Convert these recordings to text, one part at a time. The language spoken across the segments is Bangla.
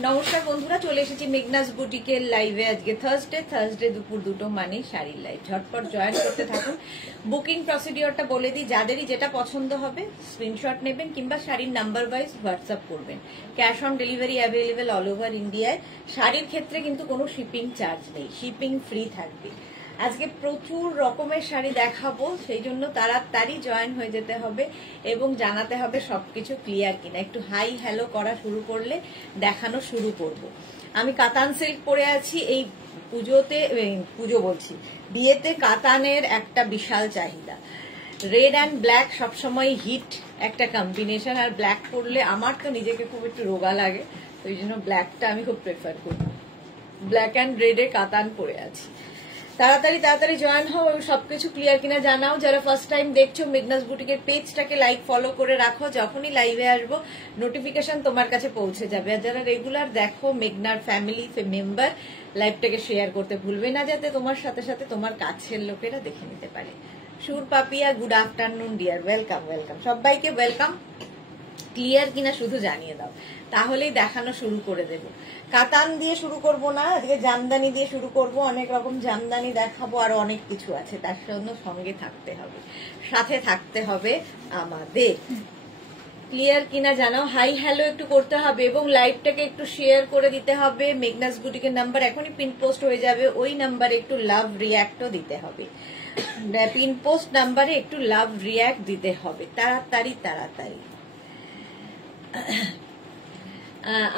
নমস্কার বন্ধুরা, চলে এসেছি মেঘনাস বুটিকের লাইভে। আজকে থার্সডে দুপুর 2টো মানে শাড়ির লাইভ। ঝটপট জয়েন করতে থাকুন। বুকিং প্রসিডিওরটা বলে দিই, যাদেরই যেটা পছন্দ হবে স্ক্রিনশট নেবেন কিংবা শাড়ির নাম্বার ওয়াইজ হোয়াটসঅ্যাপ করবেন। Cash on delivery available all over ইন্ডিয়ায়। শাড়ির ক্ষেত্রে কিন্তু কোনো শিপিং চার্জ নেই, শিপিং ফ্রি থাকবে। আজকে প্রচুর রকমের শাড়ি দেখাবো, সেই জন্য তাড়াতাড়ি জয়েন হয়ে যেতে হবে এবং জানাতে হবে সবকিছু ক্লিয়ার কিনা। একটু হাই হ্যালো করা শুরু করলে দেখানো শুরু করব। আমি কাতান সিল্ক পরে আছি। এই পুজো বলছি, বিয়েতে কাতানের একটা বিশাল চাহিদা। রেড অ্যান্ড ব্ল্যাক সবসময় হিট একটা কম্বিনেশন, আর ব্ল্যাক পরলে আমার তো নিজেকে খুব একটু রোগা লাগে, ওই জন্য ব্ল্যাকটা আমি খুব প্রেফার করি। ব্ল্যাক অ্যান্ড রেডে কাতান পরে আছি। তাড়াতাড়ি জয়েন হও এবং সবকিছু ক্লিয়ার কিনা জানাও। যারা ফার্স্ট টাইম দেখছো মেঘনাস বুটিকের পেজটাকে লাইক ফলো করে রাখো, যখনই লাইভে আসবো নোটিফিকেশন তোমার কাছে পৌঁছে যাবে। আর যারা রেগুলার দেখো মেঘনার ফ্যামিলি মেম্বার, লাইভটাকে শেয়ার করতে ভুলবে না, যাতে তোমার সাথে সাথে তোমার কাছের লোকেরা দেখে নিতে পারে। Sur Papiya, good afternoon dear, welcome welcome সবাইকে, ওয়েলকাম। ক্লিয়ার কিনা শুধু জানিয়ে দাও, তাহলেই দেখানো শুরু করে দেবো। কাতান দিয়ে শুরু করব না, আজকে জামদানি দিয়ে শুরু করব। অনেক রকম জামদানি দেখাবো, আর অনেক কিছু আছে, তার জন্য সঙ্গে থাকতে হবে, সাথে থাকতে হবে আমাদের। ক্লিয়ার কিনা জানাও, হাই হ্যালো একটু করতে হবে এবং লাইভটাকে একটু শেয়ার করে দিতে হবে। মেঘনাস বুটিকের নাম্বার এখনই পিন পোস্ট হয়ে যাবে, ওই নাম্বারে একটু লাভ রিয়াক্টও দিতে হবে। পিন পোস্ট নাম্বারে একটু লাভ রিয়াক্ট দিতে হবে, তাড়াতাড়ি।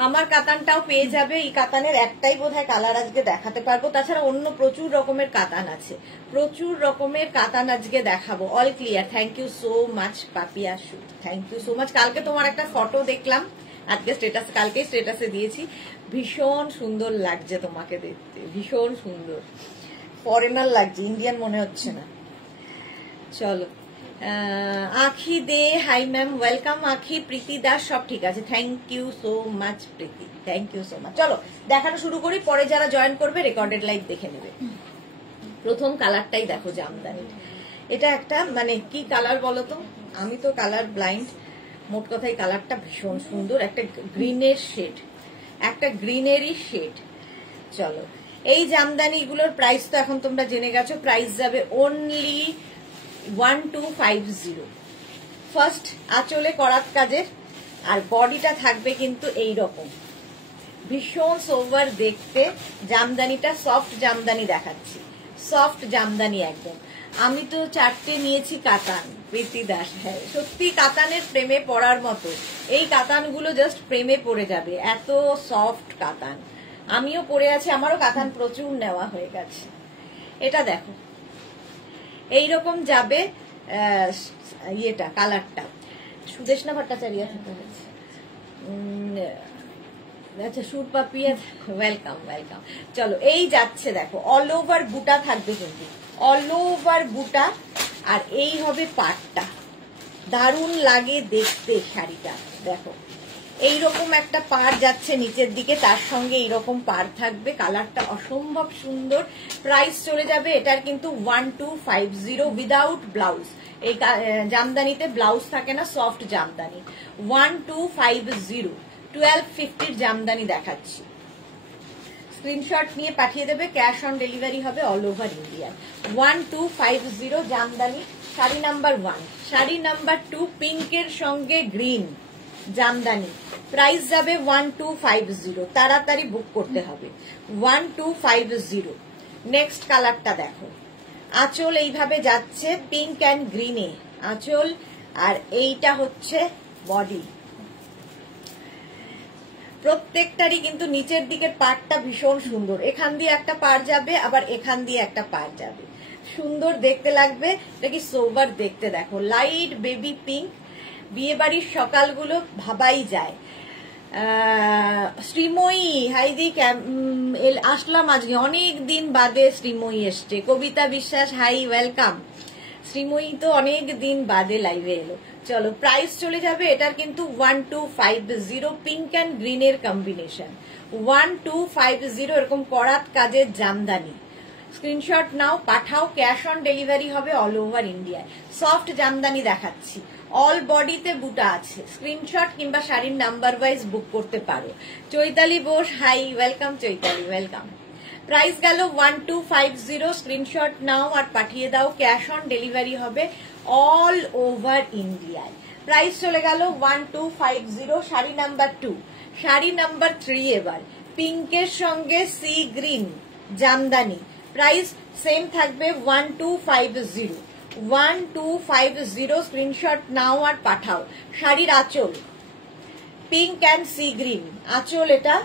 আমার কাতানটাও পেয়ে যাবে। এই কাতানের একটাই বোধহয় কালার আজকে দেখাতে পারবো, তাছাড়া অন্য প্রচুর রকমের কাতান আছে, প্রচুর রকমের কাতান আজকে দেখাবো। All clear, thank you so much Papiya শু, থ্যাংক ইউ সো মাচ। কালকে তোমার একটা ফটো দেখলাম, আজকে কালকেই স্টেটাসে দিয়েছি। ভীষণ সুন্দর লাগছে তোমাকে দেখতে, ভীষণ সুন্দর, ফরেনার লাগছে, ইন্ডিয়ান মনে হচ্ছে না। চলো, আখি দে, হাই ম্যাম, ওয়েলকাম আখি। প্রীতি দাস, সব ঠিক আছে, thank you so much Preeti, thank you so much. চলো দেখানো শুরু করি, পরে যারা জয়েন করবে রেকর্ডেড লাইভ দেখে নেবে। প্রথম কালারটাই দেখো জামদানি। এটা একটা মানে কি কালার বলো তো, আমি তো কালার ব্লাইন্ড। মোট কথাই কালারটা ভীষণ সুন্দর, একটা গ্রিনের শেড, একটা গ্রিনেরই শেড। চলো, এই জামদানিগুলোর প্রাইস তো এখন তোমরা জেনে গেছো। প্রাইস যাবে অনলি 1250। ফার্স্ট আঁচলে করাত কাজের, আর বডিটা থাকবে কিন্তু এই রকম ভীষণ সোভার দেখতে। জামদানিটা সফট জামদানি দেখাচ্ছি, সফট জামদানি একদম। আমি তো 4টে নিয়েছি কাতান, প্রীতি দাস। হ্যাঁ সত্যি কাতানের প্রেমে পড়ার মতো, এই কাতানগুলো জাস্ট প্রেমে পড়ে যাবে, এত সফট কাতান। আমিও পরে আছি, আমারও কাতান প্রচুর নেওয়া হয়ে গেছে। এটা দেখো এইরকম যাবে ইয়েটা, কালারটা। সুদেশনা ভট্টাচার্য আচ্ছা, সুর পাপিয়া, ওয়েলকাম ওয়েলকাম। চলো, এই যাচ্ছে দেখো, অল ওভার বুটা থাকবে কিন্তু, অল ওভার বুটা। আর এই হবে পাটটা, দারুণ লাগে দেখতে শাড়িটা। দেখো এইরকম একটা পার যাচ্ছে নিচের দিকে, তার সঙ্গে এইরকম পার থাকবে। কালারটা অসম্ভব সুন্দর। প্রাইস চলে যাবে এটার কিন্তু 1250 উইদাউট ব্লাউজ। এই জামদানিতে ব্লাউজ থাকে না, সফট জামদানি। 1250, 1250 জামদানি দেখাচ্ছি। স্ক্রিনশট নিয়ে পাঠিয়ে দেবে, ক্যাশ অন ডেলিভারি হবে all over India. 1250 Jamdani. Sari number 1, sari number 2 পিঙ্কের সঙ্গে গ্রিন জামদানি। প্রাইস যাবে 1250, তাড়াতাড়ি বুক করতে হবে। 1250। নেক্সট কালারটা দেখো, আঁচল এইভাবে যাচ্ছে পিঙ্ক অ্যান্ড গ্রিনে আঁচল, আর এইটা হচ্ছে বডি। প্রত্যেকটারই কিন্তু নিচের দিকের পাড়টা ভীষণ সুন্দর। এখান দিয়ে একটা পাড় যাবে, আবার এখান দিয়ে একটা পাড় যাবে, সুন্দর দেখতে লাগবে। এটা কি সোবার দেখতে, দেখো লাইট বেবি পিঙ্ক। বিয়ে বাড়ির সকালগুলো ভাবাই যায়। শ্রীময়ী, হাইদি আসলাম আজকে, অনেক দিন বাদে শ্রীময়ী এসছে। কবিতা বিশ্বাস, হাই ওয়েলকাম। শ্রীময়ী তো অনেক দিন বাদে লাইভে এলো। চলো, প্রাইস চলে যাবে এটার কিন্তু 1250, পিঙ্ক অ্যান্ড গ্রিনের কম্বিনেশন। 1250 এরকম করাত কাজের জামদানি। স্ক্রিনশট নাও, পাঠাও, ক্যাশ অন ডেলিভারি হবে অল ওভার ইন্ডিয়ায়। সফট জামদানি দেখাচ্ছি, অল বডিতে বুটা আছে, স্ক্রিনশট কিংবা শাড়ির নাম্বার ওয়াইজ বুক করতে পারো। Chaitali Bose, hi, welcome Chaitali, welcome. Price গেল 1250, স্ক্রিনশট নাও আর পাঠিয়ে দাও, ক্যাশ অন ডেলিভারি হবে অল ওভার ইন্ডিয়ায়। প্রাইস চলে গেল 1250, শাড়ি নাম্বার 2। শাড়ি নাম্বার 3 এবার পিঙ্কের সঙ্গে sea green Jamdani, price same থাকবে 1250, 1250, স্ক্রিনশট নাও আর পাঠাও। শাড়ির আঁচল পিঙ্ক অ্যান্ড সি গ্রিন আঁচল এটা,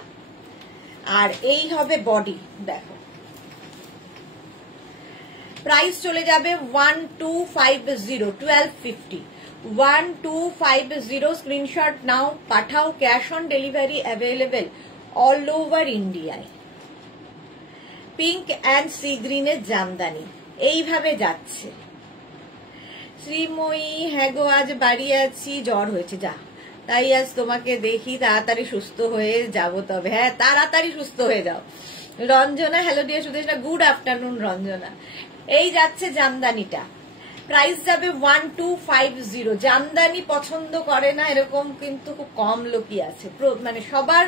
আর এই হবে বডি, দেখো। প্রাইস চলে যাবে 1250, 1250, 1250, স্ক্রিনশট নাও পাঠাও, cash on delivery available all over ইন্ডিয়ায়। পিঙ্ক অ্যান্ড সি গ্রিনের জামদানি এইভাবে যাচ্ছে। শ্রীময়ী, হ্যাঁ গো আজ বাড়ি আছি, জ্বর হয়েছে, যা, তাই আজ তোমাকে দেখি, তাড়াতাড়ি সুস্থ হয়ে যাব তবে। হ্যাঁ, তাড়াতাড়ি সুস্থ হয়ে যাও। Ranjana, hello dear Sudeshna, good afternoon Ranjana. এই যাচ্ছে জামদানিটা, প্রাইস যাবে 1250। জামদানি পছন্দ করে না এরকম কিন্তু খুব কম লোকই আছে, মানে সবার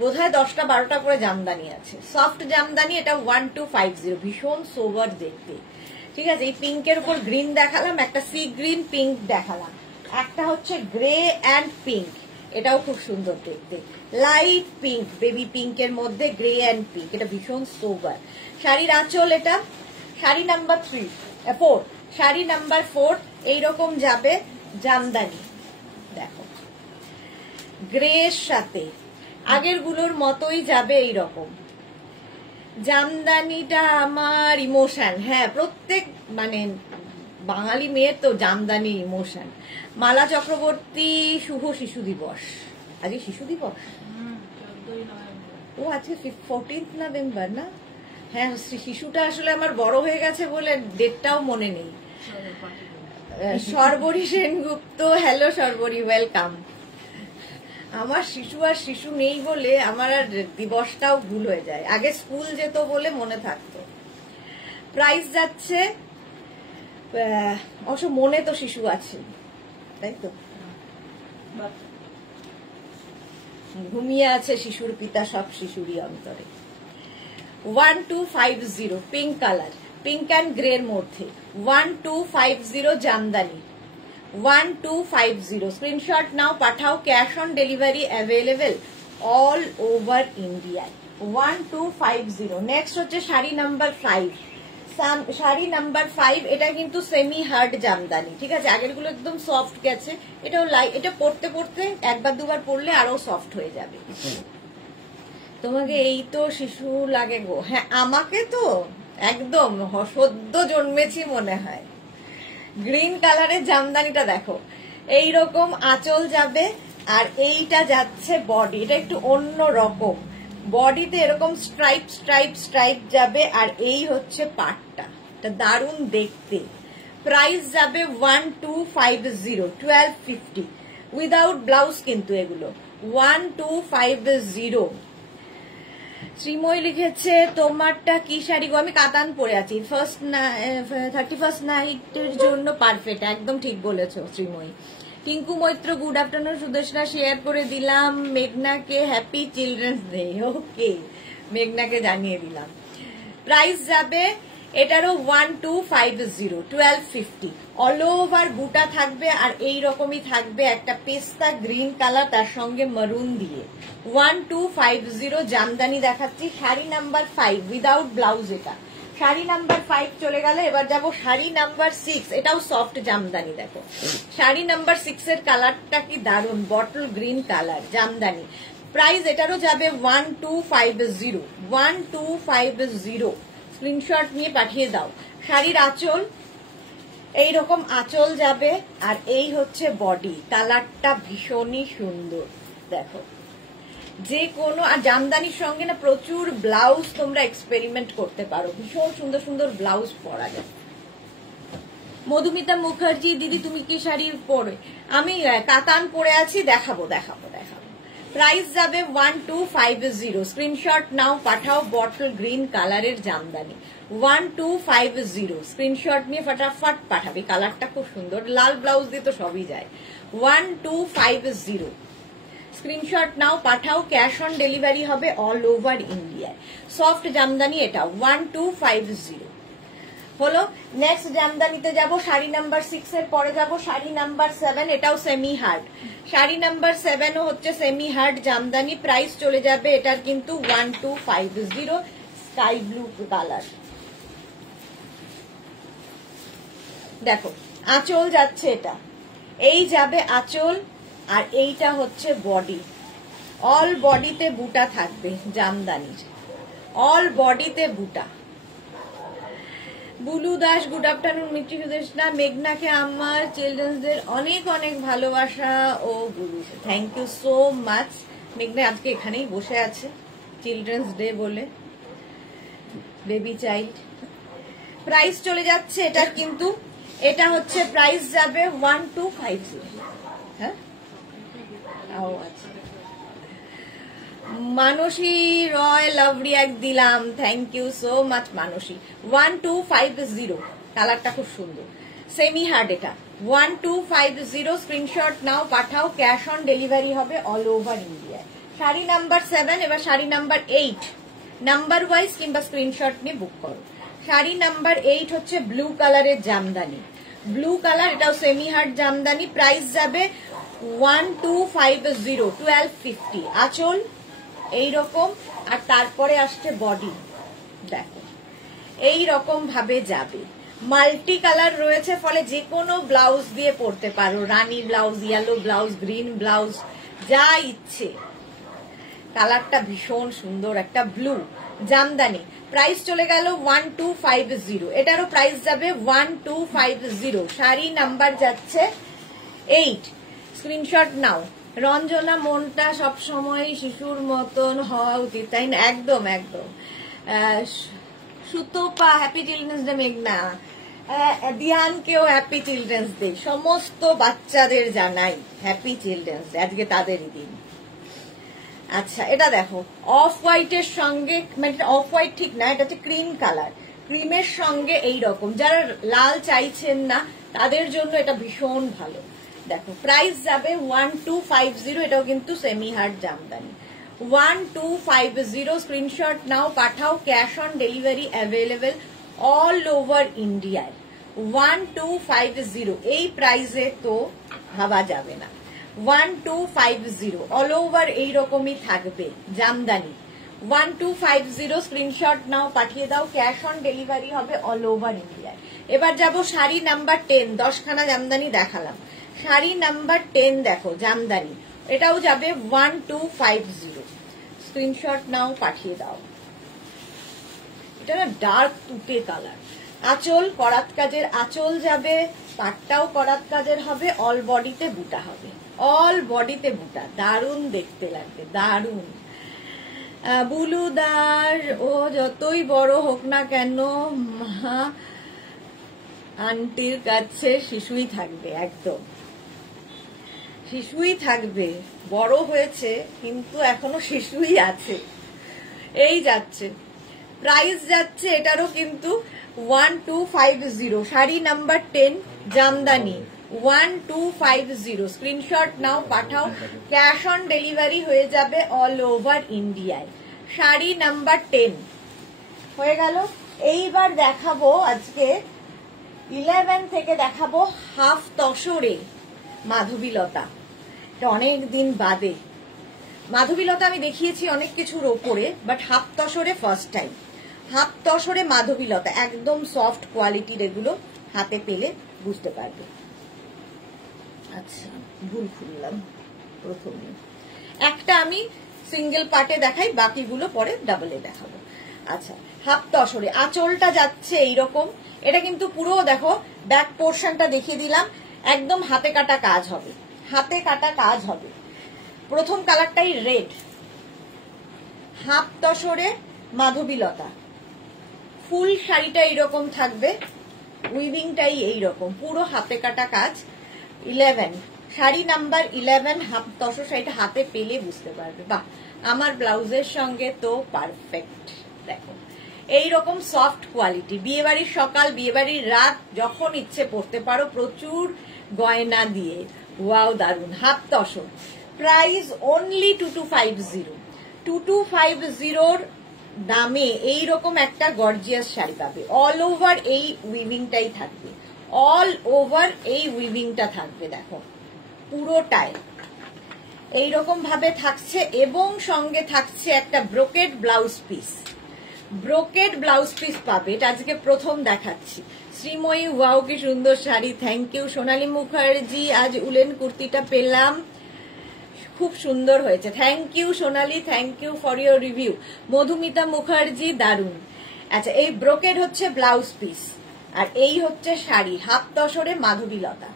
বোধহয় 10টা-12টা করে জামদানি আছে। সফট জামদানি এটা 1250, ভীষণ সোবার দেখতে। ঠিক আছে, এই পিঙ্কের উপর গ্রিন দেখালাম, একটা সি গ্রিন পিঙ্ক দেখালাম, একটা হচ্ছে গ্রে অ্যান্ড পিঙ্ক, এটাও খুব সুন্দর দেখতে। লাইট পিঙ্ক, বেবি পিঙ্কের মধ্যে গ্রে অ্যান্ড পিঙ্ক, এটা ভীষণ সোবার। শাড়ির আঁচল এটা, শাড়ি নাম্বার 4, শাড়ি নাম্বার 4 এইরকম যাবে জামদানি, দেখো গ্রের সাথে আগের গুলোর মতোই যাবে এইরকম। জামদানিটা আমার ইমোশন, হ্যাঁ প্রত্যেক মানে বাঙালি মেয়ের তো জামদানি ইমোশন। মালা চক্রবর্তী, শুভ শিশু দিবস। আজকে শিশু দিবস, ও আজকে 14 নভেম্বর না? হ্যাঁ, শিশুটা আসলে আমার বড় হয়ে গেছে বলে ডেটটাও মনে নেই। সর্বরী সেনগুপ্ত, হ্যালো সর্বরী, ওয়েলকাম। আমার শিশু আর শিশু নেই বলে আমার আর দিবসটাও ভুল হয়ে যায়, আগে স্কুল যেত বলে মনে থাকতো। প্রাইস যাচ্ছে, অবশ্য মনে তো শিশু আছে, তাই তো, ঘুমিয়ে আছে শিশুর পিতা সব শিশুরই অন্তরে। 1250, পিঙ্ক কালার, পিঙ্ক অ্যান্ড গ্রের মধ্যে 1250 জামদানি, 1250, স্ক্রিনশট নাও পাঠাও, cash on delivery available all over ইন্ডিয়ায়। 1250। নেক্সট হচ্ছে শাড়ি নাম্বার 5, শাড়ি নাম্বার 5, এটা কিন্তু সেমি হার্ড জামদানি, ঠিক আছে, আগের গুলো একদম সফট গেছে, এটাও এটা পরতে পরতে একবার দুবার পরলে আরো সফট হয়ে যাবে। তোমাকে এই তো শিশু লাগে গো, হ্যাঁ আমাকে তো একদম সদ্য জন্মেছি মনে হয়। গ্রিন কালারের জামদানিটা দেখো, এইরকম আঁচল যাবে, আর এইটা যাচ্ছে বডি, এটা একটু অন্য রকম, বডিতে এরকম স্ট্রাইপ স্ট্রাইপ স্ট্রাইপ যাবে, আর এই হচ্ছে পাটটা, এটা দারুণ দেখতে। প্রাইস যাবে 1250, 1250, উইদাউট ব্লাউজ কিন্তু এগুলো, 1250। শ্রীময়ী লিখেছে তোমারটা কি শাড়ি গো? আমি কাতান পরে আছি, 31st নাইটের জন্য পারফেক্ট, একদম ঠিক বলেছো Sreemoyee. Tinku Maitra, good afternoon Sudeshna, share করে দিলাম। মেঘনাকে হ্যাপি চিলড্রেন্স ডে, ওকে মেঘনাকে জানিয়ে দিলাম। প্রাইস যাবে এটারও 1250, 1250, অল ওভার বুটা থাকবে, আর এই রকমই থাকবে একটা পেস্তা গ্রিন কালার তার সঙ্গে মারুন দিয়ে। 1250 জামদানি দেখাচ্ছি, শাড়ি নাম্বার 5 উইদাউট ব্লাউজ, এটা শাড়ি নাম্বার 5 চলে গেল। এবার যাব শাড়ি নাম্বার 6, এটাও সফট জামদানি, দেখো শাড়ি নাম্বার 6 এর কালারটা কি দারুণ, bottle green colour Jamdani. Price এটারও যাবে 1250, 1250, স্ক্রিনশট নিয়ে পাঠিয়ে দাও। শাড়ির আঁচল এইরকম আঁচল যাবে, আর এই হচ্ছে বডি, কালারটা ভীষণই সুন্দর, দেখো যে কোনো, আর জামদানির সঙ্গে না প্রচুর ব্লাউজ তোমরা এক্সপেরিমেন্ট করতে পারো, ভীষণ সুন্দর সুন্দর ব্লাউজ পরা যায়। মধুমিতা মুখার্জি, দিদি তুমি কি শাড়ি পরে? আমি কাতান পরে আছি, দেখাবো দেখাবো দেখাবো। প্রাইস যাবে 1250। স্ক্রিনশট নাও পাঠাও, বটল গ্রিন কালারের জামদানি 1250। স্ক্রিনশট নিয়ে ফটাফট পাঠাবে, কালারটা খুব সুন্দর, লাল ব্লাউজ দিয়ে তো সবই যায়। 1250 স্ক্রিনশট নাও পাঠাও, ক্যাশ অন ডেলিভারি হবে অল ওভার ইন্ডিয়ায়। সফট জামদানি এটা 1250 হলো। নেক্সট জামদানিতে যাব, শাড়ি নাম্বার 6 এর পরে যাব শাড়ি নাম্বার 7। এটাও সেমি হার্ড, শাড়ি নাম্বার 7ও হচ্ছে সেমি হার্ড জামদানি। প্রাইস চলে যাবে এটার কিন্তু 1250, স্কাই ব্লু কালার। দেখো আঁচল যাচ্ছে এটা, এই যাবে আঁচল, আর এইটা হচ্ছে বডি। অল বডিতে বুটা থাকবে জামদানির, অল বডিতে বুটা। Bulu Das good afternoon. মিত্রি সুদেশনা, মেঘনাকে আমার চিলড্রেন্সদের অনেক অনেক ভালোবাসা ও গুরু, থ্যাংক ইউ সো মাচ। মেঘনা আজকে এখানেই বসে আছে চিলড্রেন্স ডে বলে, বেবি চাইল্ড। প্রাইস চলে যাচ্ছে এটার কিন্তু, এটা হচ্ছে প্রাইস যাবে 1250। হ্যাঁ আচ্ছা, মানসী রয় লাভ রিয়াক্ট দিলাম, থ্যাংক ইউ সো মাচ মানসী। 1250 কালারটা খুব সুন্দর, সেমি হার্ড এটা 1250। স্ক্রিনশট নাও পাঠাও, ক্যাশ অন ডেলিভারি হবে অল ওভার ইন্ডিয়ায়। শাড়ি নাম্বার 7, এবার শাড়ি নাম্বার 8 নাম্বার ওয়াইজ কিংবা স্ক্রিনশট নিয়ে বুক করো। শাড়ি নাম্বার 8 হচ্ছে ব্লু কালারের জামদানি, ব্লু কালার, এটাও সেমি হার্ড জামদানি। প্রাইস যাবে 1250, 1250। আঁচল এইরকম, আর তারপরে আসছে বডি, দেখো এই রকম ভাবে যাবে। মাল্টি কালার রয়েছে, ফলে যে কোনো ব্লাউজ দিয়ে পরতে পারো, রানী blouse, yellow blouse, green blouse, যা ইচ্ছে। কালারটা ভীষণ সুন্দর, একটা ব্লু জামদানি। প্রাইস চলে গেল 1250, এটারও প্রাইস যাবে 1250। শাড়ি নাম্বার যাচ্ছে 8, স্ক্রিনশট নাও। রঞ্জনা, মনটা সবসময় শিশুর মতন হওয়া উচিত, তাই না? একদম একদম। Sutapa, happy children's day. মেঘনা, দিয়ানকেও হ্যাপি চিলড্রেন্স ডে, সমস্ত বাচ্চাদের জানাই হ্যাপি চিলড্রেন্স ডে, আজকে তাদেরই দিন। আচ্ছা এটা দেখো, অফ হোয়াইটের সঙ্গে, মানে অফ হোয়াইট ঠিক না, এটা হচ্ছে ক্রিম কালার, ক্রিমের সঙ্গে এই রকম, যারা লাল চাইছেন না তাদের জন্য এটা ভীষণ ভালো। দেখো প্রাইস যাবে 1250, এটাও কিন্তু সেমি হার্ড জামদানি। 1250 স্ক্রিনশট নাও পাঠাও, cash on delivery available all over ইন্ডিয়ায়। 1250 এই প্রাইসে তো ভাবা যাবে না। 1250 অল ওভার এইরকমই থাকবে জামদানি। 1250 স্ক্রিনশট নাও, পাঠিয়ে দাও, ক্যাশ অন ডেলিভারি হবে অল ওভার ইন্ডিয়ায়। এবার যাব শাড়ি নাম্বার 10, 10খানা জামদানি দেখালাম। শাড়ি নাম্বার 10 দেখো জামদানি, এটাও যাবে 1250। স্ক্রিনশট নাও, পাঠিয়ে দাও। এটা না ডার্ক তুতে কালার। আঁচল করাত কাজের আঁচল যাবে, পাটটাও করাত কাজের হবে, অল বডিতে বুটা হবে, অল বডিতে বুটা, দারুণ দেখতে লাগবে, দারুণ। বুলুদার, ও যতই বড় হোক না কেন মা আন্টির কাছে শিশুই থাকবে, একদম শিশুই থাকবে। বড় হয়েছে কিন্তু এখনো শিশুই আছে। এই যাচ্ছে, প্রাইস যাচ্ছে এটারও কিন্তু 1250। শাড়ি নাম্বার 10 জামদানি 1250। স্ক্রিনশট নাও, পাঠাও, ক্যাশ অন ডেলিভারি হয়ে যাবে অল ওভার ইন্ডিয়ায়। শাড়ি নাম্বার 10 হয়ে গেল। এইবার দেখাবো আজকে 11 থেকে দেখাবো হাফ তসরে মাধবীলতা। এটা অনেক দিন বাদে মাধবীলতা আমি দেখিয়েছি অনেক কিছুর ওপরে, বাট হাফ তসরে ফার্স্ট টাইম। হাফ তসরে মাধবীলতা একদম সফট কোয়ালিটির, এগুলো হাতে পেলে বুঝতে পারবে। আচ্ছা ভুল খুললাম, প্রথমে একটা আমি সিঙ্গেল পার্টে দেখাই, বাকিগুলো পরে ডাবলে দেখাবো। আচ্ছা হাফ তসরে আঁচলটা যাচ্ছে এইরকম, এটা কিন্তু পুরো দেখো ব্যাক পোর্শনটা দেখিয়ে দিলাম, একদম হাতে কাটা কাজ হবে, হাতে কাটা কাজ হবে। প্রথম কালারটাই রেড, হাফ তসরে মাধবীলতা, ফুল শাড়িটা এইরকম থাকবে, উইভিংটাই এইরকম, পুরো হাতে কাটা কাজ। 11 শাড়ি নাম্বার 11 হাফ তসর শাড়িটা হাতে পেলে বুঝতে পারবে। বাহ, আমার ব্লাউজের সঙ্গে তো পারফেক্ট। দেখো এইরকম সফট কোয়ালিটি, বিয়ে বাড়ির সকাল বিয়ে বাড়ির রাত যখন ইচ্ছে পড়তে পারো, প্রচুর গয়না দিয়ে। ওয়াও, দারুন। Half tussar, price only 2250। 2250 দামে এইরকম একটা গর্জিয়াস শাড়ি পাবে। অল ওভার এই উইভিংটাই থাকবে, অল ওভার এই উইভিংটা থাকবে। দেখো পুরোটাই এইরকম ভাবে থাকছে এবং সঙ্গে থাকছে একটা brocade blouse piece. Brocade blouse piece পাবে, এটা আজকে প্রথম দেখাচ্ছি। শ্রীময়ী, ওয়াও কি সুন্দর শাড়ি, থ্যাংক ইউ। সোনালী মুখার্জি, আজ উলেন কুর্তিটা পেলাম, খুব সুন্দর হয়েছে, thank you Sonali, thank you for your review. Madhumita Mukherjee, দারুন। আচ্ছা, এই ব্রোকেড হচ্ছে ব্লাউজ পিস আর এই হচ্ছে শাড়ি, হাফ তসরে মাধবীলতা।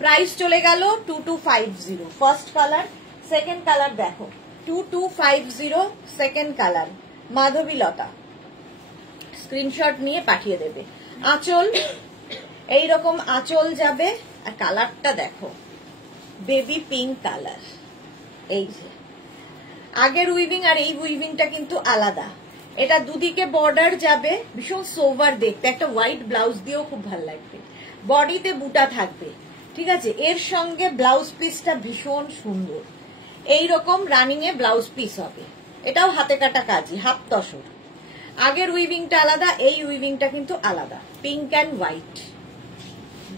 প্রাইস চলে গেল 2250। ফার্স্ট কালার, সেকেন্ড কালার দেখো 2250, সেকেন্ড কালার মাধবীলতা। স্ক্রিনশট নিয়ে পাঠিয়ে দেবে। আঁচল এইরকম আঁচল যাবে, আর কালারটা দেখো বেবি পিঙ্ক কালার। এই যে আগের উইভিং আর এই উইভিংটা কিন্তু আলাদা। এটা দুদিকে বর্ডার যাবে, ভীষণ সোভার দেখতে, একটা হোয়াইট ব্লাউজ দিয়েও খুব ভালো লাগবে। বডিতে বুটা থাকবে, ঠিক আছে। এর সঙ্গে ব্লাউজ পিসটা ভীষণ সুন্দর, এইরকম রানিং এ ব্লাউজ পিস হবে। এটাও হাতে কাটা কাজই, হাফ তসর। আগের উইভিংটা আলাদা, এই উইভিংটা কিন্তু আলাদা। পিঙ্ক অ্যান্ড হোয়াইট,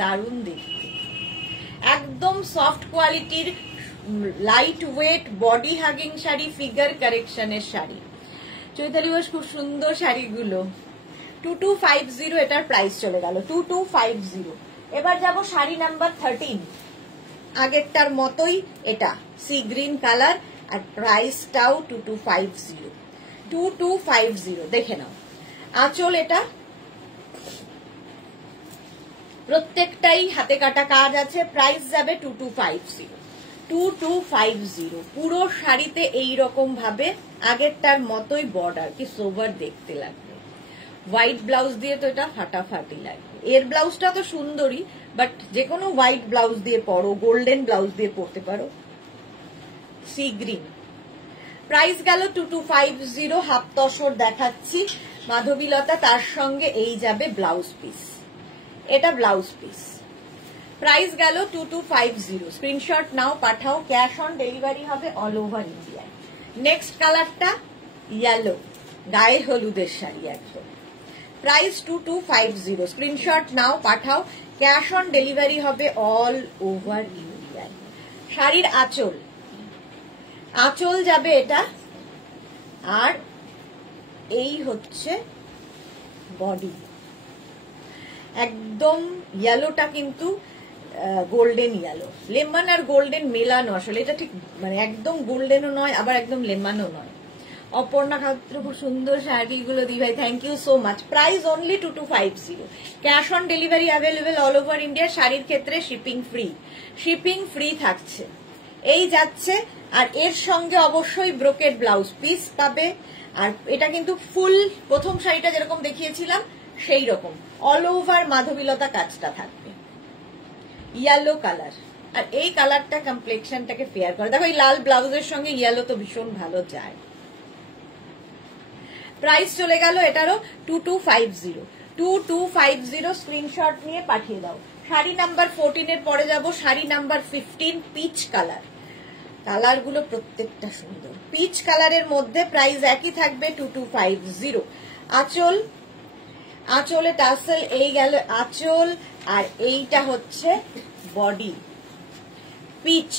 দারুণ দেখতে, একদম সফট কোয়ালিটির light weight body hugging sari, figure কারেকশনের শাড়ি। চৈতালি ঘোষ, খুব সুন্দর শাড়িগুলো। 2250 এটার প্রাইস চলে গেল, 2250। এবার যাব শাড়ি নাম্বার 13, আগেরটার মতোই এটা সি গ্রিন কালার আর প্রাইসটাও 2250। 2250 দেখে নাও। আঁচল এটা প্রত্যেকটাই হাতে কাটা কাজ আছে। প্রাইস যাবে 2250। 2250 পুরো শাড়িতে এইরকম ভাবে আগেরটার মতোই বর্ডার, কি সোভার দেখতে লাগবে। হোয়াইট ব্লাউজ দিয়ে তো এটা ফাটাফাটি লাগবে। এর ব্লাউজটা তো সুন্দরী, বাট যে কোনো হোয়াইট ব্লাউজ দিয়ে পরো, গোল্ডেন ব্লাউজ দিয়ে পরতে পারো। Sea green. প্রাইস গেল 2250। হাফ তসর দেখাচ্ছি মাধবীলতা, তার সঙ্গে এই যাবে ব্লাউজ পিস, এটা ব্লাউজ পিস। প্রাইস গেল 2250। স্ক্রিনশট নাও, পাঠাও, ক্যাশ অন ডেলিভারি হবে অল ওভার ইন্ডিয়ায়। নেক্সট কালারটা ইয়েলো, গায়ে হলুদের শাড়ি একদম। প্রাইস 2250। স্ক্রিনশট নাও, পাঠাও, ক্যাশ অন ডেলিভারি হবে অল ওভার ইন্ডিয়ায়। শাড়ির আঁচল, আঁচল যাবে এটা, আর এই হচ্ছে বডি। একদম ইয়েলোটা কিন্তু গোল্ডেন ইয়েলো, লেমন আর গোল্ডেন মেলানো। আসলে এটা ঠিক মানে একদম গোল্ডেনও নয়, আবার একদম লেমনও নয়। অপর্ণা খাত্র, খুব সুন্দর শাড়িগুলো দি ভাই, thank you so much. Price only 2250। Cash on delivery available all over India. শাড়ির ক্ষেত্রে শিপিং ফ্রি, শিপিং ফ্রি থাকছে। এই যাচ্ছে, আর এর সঙ্গে অবশ্যই ব্রোকেড ব্লাউজ পিস পাবে। আর এটা কিন্তু ফুল প্রথম শাড়িটা যেরকম দেখিয়েছিলাম সেই রকম অল ওভার মাধবীলতা কাজটা থাকবে। ইয়েলো কালার, আর এই কালারটা কমপ্লেক্সনটাকে ফেয়ার করে। দেখো এই লাল ব্লাউজের সঙ্গে ইয়েলো তো ভীষণ ভালো যায়। প্রাইস চলে গেল এটারও 2250। 2250 স্ক্রিনশট নিয়ে পাঠিয়ে দাও। শাড়ি নাম্বার 14 এর পরে যাব শাড়ি নাম্বার 15, পিচ কালার। কালারগুলো প্রত্যেকটা সুন্দর। পিচ কালারের মধ্যে প্রাইস একই থাকবে 2250। আঁচল, আঁচলে টাসেল, এই গেল আঁচল, আর এইটা হচ্ছে বডি। পিচ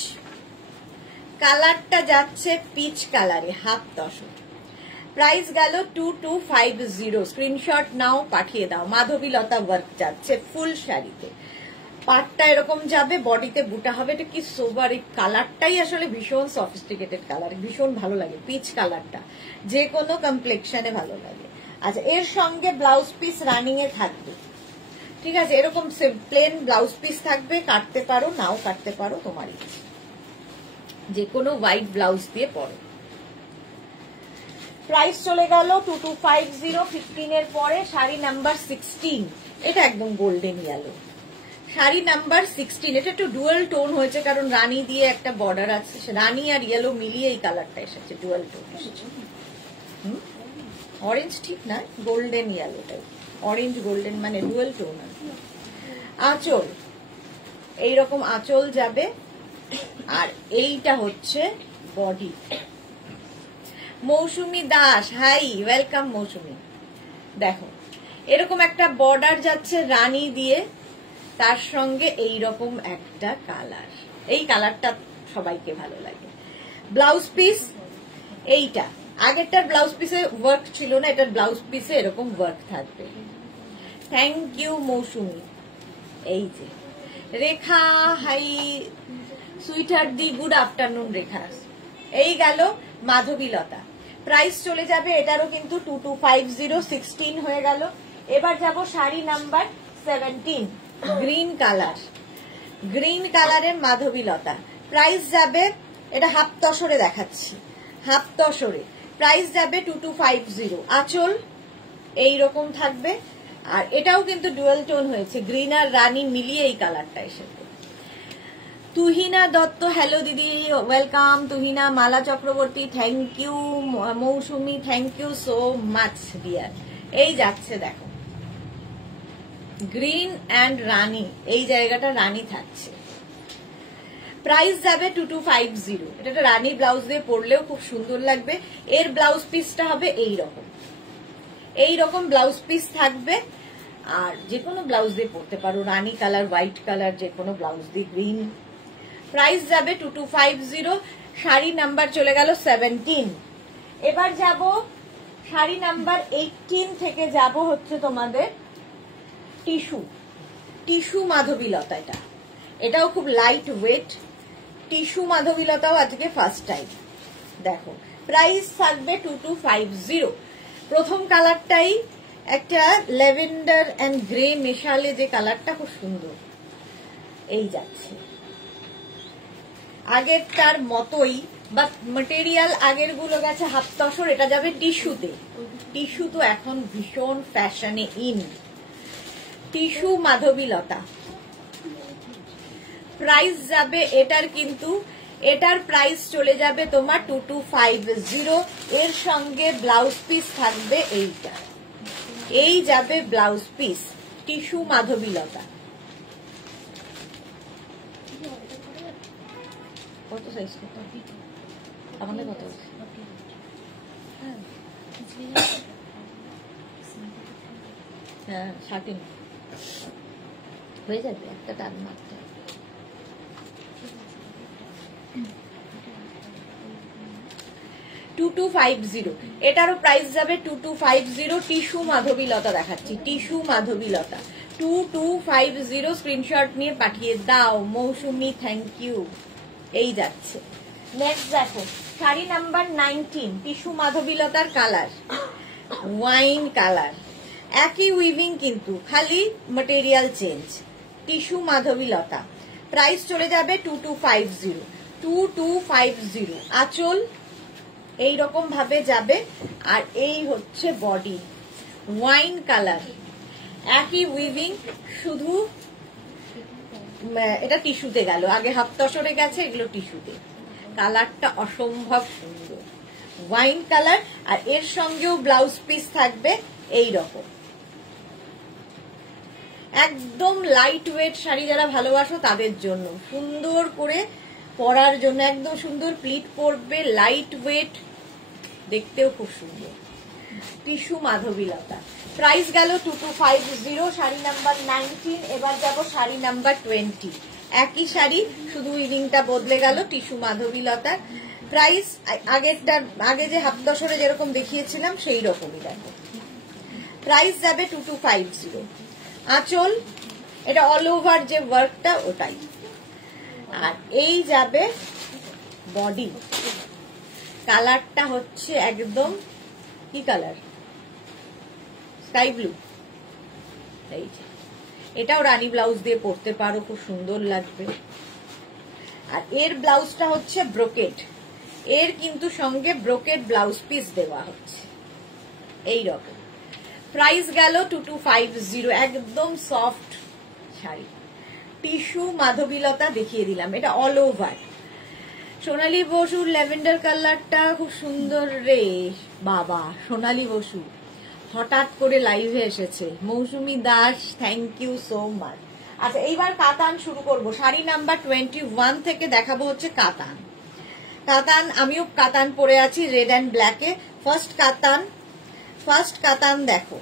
কালারটা যাচ্ছে পিচ কালারে, হাফ তসর। প্রাইস গেল 2250। স্ক্রিনশট নাও, পাঠিয়ে দাও। মাধবীলতা ওয়ার্ক যাচ্ছে ফুল শাড়িতে, পাটটা এরকম যাবে, বডিতে বুটা হবে। এটা কি সোবার, এই কালারটাই আসলে ভীষণ সফিস্টিকেটেড কালার, ভীষণ ভালো লাগে। পিচ কালারটা যে কোনো কমপ্লেক্সনে ভালো লাগে। আচ্ছা, এর সঙ্গে ব্লাউজ পিস রানিং এ থাকবে, ঠিক আছে। এরকম প্লেন ব্লাউজ পিস থাকবে, কাটতে পারো নাও কাটতে পারো, তোমার ইচ্ছে। যে কোনো হোয়াইট ব্লাউজ দিয়ে পরো। প্রাইস চলে গেল 2250। 15 এর পরে শাড়ি নাম্বার 16, এটা একদম গোল্ডেন ইয়েলো। শাড়ি নাম্বার 16। এটা একটু ডুয়াল টোন হয়েছে কারণ রানী দিয়ে একটা বর্ডার আছে, রানী আর ইয়েলো মিলিয়ে এই কালারটা এসেছে, ডুয়াল টোন এসেছে। অরেঞ্জ ঠিক না, golden yellow type, orange golden মানে ডুয়াল টোন। আঁচল এইরকম আঁচল যাবে, আর এইটা হচ্ছে বডি। মৌসুমী দাস, হাই, ওয়েলকাম মৌসুমী। দেখো এরকম একটা বর্ডার যাচ্ছে রানী দিয়ে, তার সঙ্গে এইরকম একটা কালার, এই কালারটা সবাইকে ভালো লাগে। ব্লাউজ পিস এইটা, আগেরটার ব্লাউজ পিসে ওয়ার্ক ছিল না, এটার ব্লাউজ পিসে এরকম ওয়ার্ক থাকবে। থ্যাংক ইউ মৌসুমী। এই যে রেখা, হাই সুইটার দি, গুড আফটারনুন রেখা। এই গেল মাধবীলতা। প্রাইস চলে যাবে এটারও কিন্তু 2250, 16 হয়ে গেল। এবার যাব sari number 17, green colour, green কালারের মাধবীলতা। প্রাইস যাবে, এটা হাফ তসরে দেখাচ্ছি, হাফ তসরে প্রাইস যাবে 2250। আঁচল এইরকম থাকবে, আর এটাও কিন্তু ডুয়াল টোন হয়েছে, গ্রিন আর রানী মিলিয়ে এই কালারটা এসেছে। তুহিনা দত্ত, হ্যালো দিদি, welcome Tuhina. Mala Chakraborty, thank you. Mousumi, thank you so much dear. এই যাচ্ছে দেখো গ্রিন অ্যান্ড রানী, এই জায়গাটা রানী থাকছে। প্রাইস যাবে 2250। এটা রানী ব্লাউজ দিয়ে পরলেও খুব সুন্দর লাগবে। এর ব্লাউজ পিসটা হবে এইরকম, এইরকম ব্লাউজ পিস থাকবে, আর যে কোনো ব্লাউজ দিয়ে পরতে পারো, রানী কালার, হোয়াইট কালার, যে কোনো ব্লাউজ দিয়ে, গ্রিন। প্রাইস যাবে 2250। শাড়ি নাম্বার চলে গেল 17। এবার যাব শাড়ি নাম্বার 18 থেকে যাব হচ্ছে তোমাদের টিস্যু, টিস্যু মাধবীলতা। এটাও খুব লাইট ওয়েট, টিস্যু মাধবীলতাও আজকে ফার্স্ট টাইম। দেখো প্রাইস থাকবে 2250। প্রথম কালারটাই একটা ল্যাভেন্ডার এন্ড গ্রে মেশালে যে কালারটা খুব সুন্দর, এই যাচ্ছে আগেরটার মতোই, বাট ম্যাটেরিয়াল আগের গুলো গেছে হাফ তসর, এটা যাবে টিস্যুতে। টিস্যু তো এখন ভীষণ ফ্যাশনে ইন, টিস্যু মাধবীলতা। প্রাইস যাবে এটার কিন্তু, এটার প্রাইস চলে যাবে তোমার 2250। এর সঙ্গে ব্লাউজ পিস থাকবে এইটা, এই যাবে ব্লাউজ পিস, টিস্যু মাধবীলতা। কত সাইজ কত আমাদের কত হ্যাঁ 13 হয়ে যাবে, একটা টান মারতে। এটারও প্রাইস যাবে 2250। টিস্যু মাধবীলতা দেখাচ্ছি, টিস্যু মাধবীলতা 2250। স্ক্রিনশট নিয়ে পাঠিয়ে দাও মৌসুমী, থ্যাংক ইউ। এই যাচ্ছে নেক্সট দেখো শাড়ি নাম্বার 19, টিস্যু মাধবীলতার কালার, ওয়াইন কালার, একই উইভিং কিন্তু খালি material change. Tissue Madhabilata, price চলে যাবে 2250। 2250। আঁচল এইরকম ভাবে যাবে, আর এই হচ্ছে বডি, ওয়াইন কালার, একই উইভিং, শুধু এটা টিস্যুতে গেল, আগে হাফ তসরে গেছে, এগুলো টিস্যুতে। কালারটা অসম্ভব সুন্দর, ওয়াইন কালার, আর এর সঙ্গেও ব্লাউজ পিস থাকবে এই রকম। একদম লাইট ওয়েট শাড়ি যারা ভালোবাসো তাদের জন্য, সুন্দর করে পরার জন্য, একদম সুন্দর প্লিট পরবে, লাইট ওয়েট, দেখতেও খুব সুন্দর। টিস্যু মাধবীলতা, প্রাইস গেল 2250। শাড়ি নাম্বার 19। এবার যাব শাড়ি নাম্বার 20। একই শাড়ি, শুধু উইভিংটা বদলে গেল, টিস্যু মাধবীলতার। প্রাইস আগেরটার, আগে যে হাফ দশরে যেরকম দেখিয়েছিলাম সেই রকমই দেখো। প্রাইস যাবে 2250। আঁচল এটা অল ওভার যে ওয়ার্কটা ওটাই, আর এই যাবে বডি। কালারটা হচ্ছে একদম কি কালার, স্কাই ব্লু। এই যে এটাও রানী ব্লাউজ দিয়ে পরতে পারো, খুব সুন্দর লাগবে। আর এর ব্লাউজটা হচ্ছে ব্রোকেট, এর কিন্তু সঙ্গে ব্রোকেট ব্লাউজ পিস দেওয়া হচ্ছে এই রকম। প্রাইস গেল 2250। একদম সফট শাড়ি, টিস্যু মাধবীলতা দেখিয়ে দিলাম, এটা অল ওভার। সোনালী বসুর ল্যাভেন্ডার কালারটা খুব সুন্দর রে বাবা। সোনালী বসু হঠাৎ করে লাইভে এসেছে। Mousumi Das, thank you so much. আচ্ছা, এইবার কাতান শুরু করব। শাড়ি নাম্বার 21 থেকে দেখাবো হচ্ছে কাতান। কাতান, আমিও কাতান পরে আছি রেড অ্যান্ড ব্ল্যাকে। ফার্স্ট কাতান দেখো,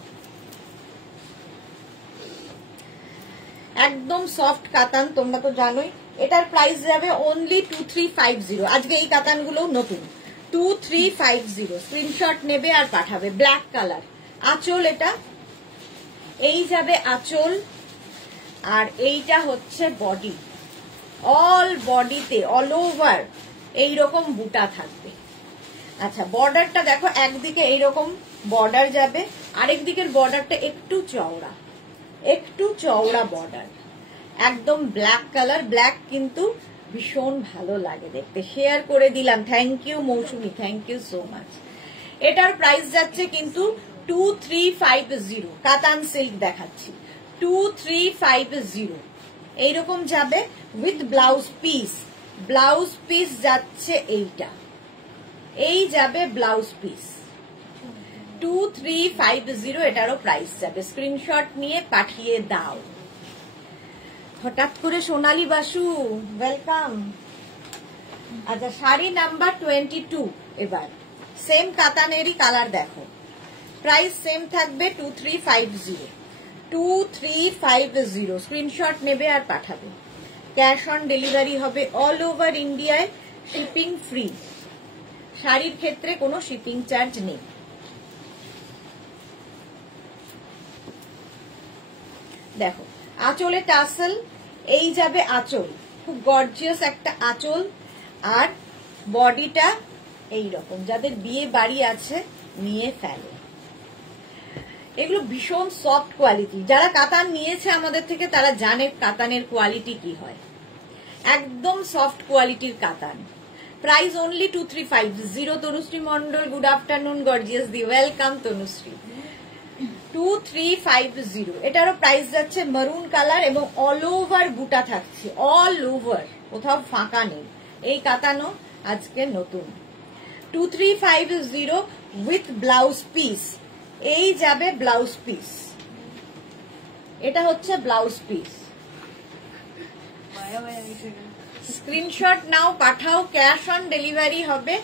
একদম সফট কাতান, তোমরা তো জানোই। এটার প্রাইস যাবে অনলি 2350। আজকে এই কাতানগুলো নতুন, 2350। স্ক্রিনশট নেবে আর পাঠাবে। ব্ল্যাক কালার, আঁচল এটা, এই যাবে আঁচল, আর এইটা হচ্ছে বডি। অল বডিতে অল ওভার এইরকম বুটা থাকবে। আচ্ছা, বর্ডারটা দেখো, একদিকে এইরকম বর্ডার যাবে, আরেক দিকের বর্ডারটা একটু চওড়া বর্ডার। একদম ব্ল্যাক কালার, ব্ল্যাক কিন্তু ভীষণ ভালো লাগে দেখতে। শেয়ার করে দিলাম, thank you Mousumi, thank you so much. এটার প্রাইস যাচ্ছে কিন্তু 2350। কাতান সিল্ক দেখাচ্ছি, 2350 এইরকম যাবে with blouse piece. Blouse piece যাচ্ছে এইটা, এই যাবে ব্লাউজ পিস 2350। এটারও প্রাইস যাবে। স্ক্রিনশট নিয়ে পাঠিয়ে দাও। হঠাৎ করে সোনালী বাসু, ওয়েলকাম। আচ্ছা, শাড়ি নাম্বার 22। এবার সেম কাতানেরই কালার দেখো, প্রাইস সেম থাকবে 2350। 2350 স্ক্রিনশট নেবে আর পাঠাবে। ক্যাশ অন ডেলিভারি হবে অল ওভার ইন্ডিয়ায়, শিপিং ফ্রি। শাড়ির ক্ষেত্রে কোনো শিপিং চার্জ নেই। দেখো, আঁচলে টাসেল, এই যাবে আঁচল, খুব গর্জিয়াস একটা আঁচল, আর বডিটা এইরকম। যাদের বিয়ে বাড়ি আছে নিয়ে ফেলে। এগুলো ভীষণ সফট কোয়ালিটি। যারা কাতান নিয়েছে আমাদের থেকে তারা জানে কাতানের কোয়ালিটি কি হয়। একদম সফট কোয়ালিটির কাতান। Price only 2350। Tanushree Mondal, good afternoon gorgeous দি, ওয়েলকাম তনুশ্রী। 2350। এটারও প্রাইস যাচ্ছে মারুন কালার এবং অল ওভার বুটা থাকছে, অল ওভার, কোথাও ফাঁকা নেই। এই কাতানো আজকে নতুন। 2350 উইথ ব্লাউজ পিস। এই যাবে ব্লাউজ পিস, এটা হচ্ছে ব্লাউজ পিস। স্ক্রিনশট নাও, পাঠাও। ক্যাশ অন ডেলিভারি হবে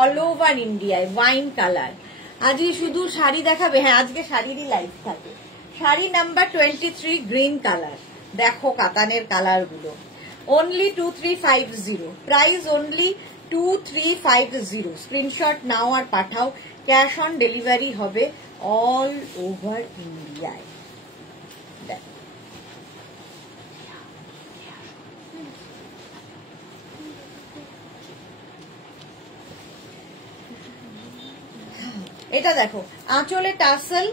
অল ওভার ইন্ডিয়ায়। Wine colour. আজকে শুধু শাড়ি দেখাবে? হ্যাঁ, আজকে শাড়িরই লাইভ থাকে। শাড়ি নাম্বার 23 গ্রিন কালার। দেখো কাতানের কালার গুলো। অনলি 2350। Price only 2350। স্ক্রিনশট নাও আর পাঠাও। ক্যাশ অন ডেলিভারি হবে অল ওভার ইন্ডিয়ায়। দেখো, এটা দেখো, আঁচলে টাসেল,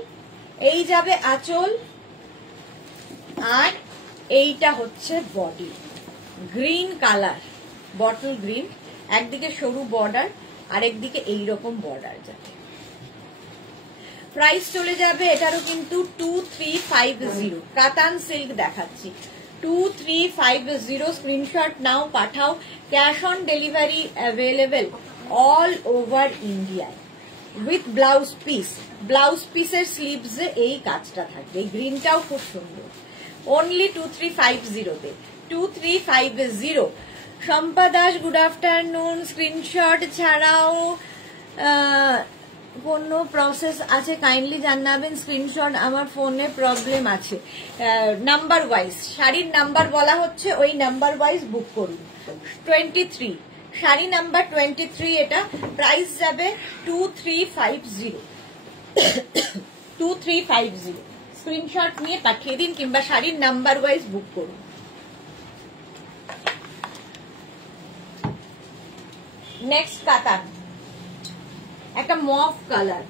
এই যাবে আঁচল, আর এইটা হচ্ছে body. Green colour, bottle green, একদিকে সরু বর্ডার, আরেকদিকে এইরকম বর্ডার যাবে। প্রাইস চলে যাবে এটারও কিন্তু 2350। কাতান সিল্ক দেখাচ্ছি, 2350। স্ক্রিনশট নাও, পাঠাও। Cash on delivery available all over ইন্ডিয়ায় উইথ ব্লাউজ পিস। ব্লাউজ পিসের স্লিভস এই কাজটা থাকবে। এই গ্রিনটাও খুব সুন্দর। Only 2350 2350। Shampa Das, good afternoon. Screenshot ছাড়াও কোনো প্রসেস আছে কাইন্ডলি জানাবেন। স্ক্রিনশট, আমার ফোনে প্রবলেম আছে। নাম্বার ওয়াইজ শাড়ির নাম্বার বলা হচ্ছে, ওই নাম্বার ওয়াইজ বুক করুন। 23 শাড়ি নাম্বার 23। এটা প্রাইস যাবে 2350। 2350। স্ক্রিনশট নিয়ে পাঠিয়ে দিন কিংবা শাড়ির নাম্বার ওয়াইজ বুক করুন। নেক্সট কাতান, একটা মফ কালার,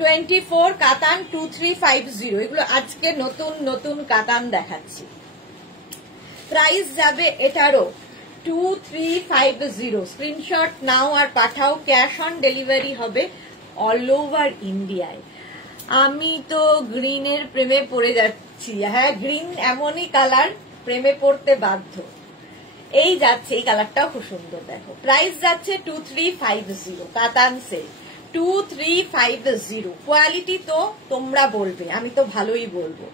24 কাতান 2350। এগুলো আজকে নতুন নতুন কাতান দেখাচ্ছি। প্রাইস যাবে এটারও 2350। স্ক্রিনশট নাও আর পাঠাও। ক্যাশ অন ডেলিভারি হবে অল ওভার ইন্ডিয়ায়। আমি তো গ্রিনের প্রেমে পড়ে যাচ্ছি। হ্যাঁ, গ্রিন এমনই কালার প্রেমে পড়তে বাধ্য। এই যাচ্ছে, এই কালারটাও খুব সুন্দর, দেখো। প্রাইস যাচ্ছে 2350, কাতান সেল 2350। কোয়ালিটি তো তোমরা বলবে, আমি তো ভালোই বলবো।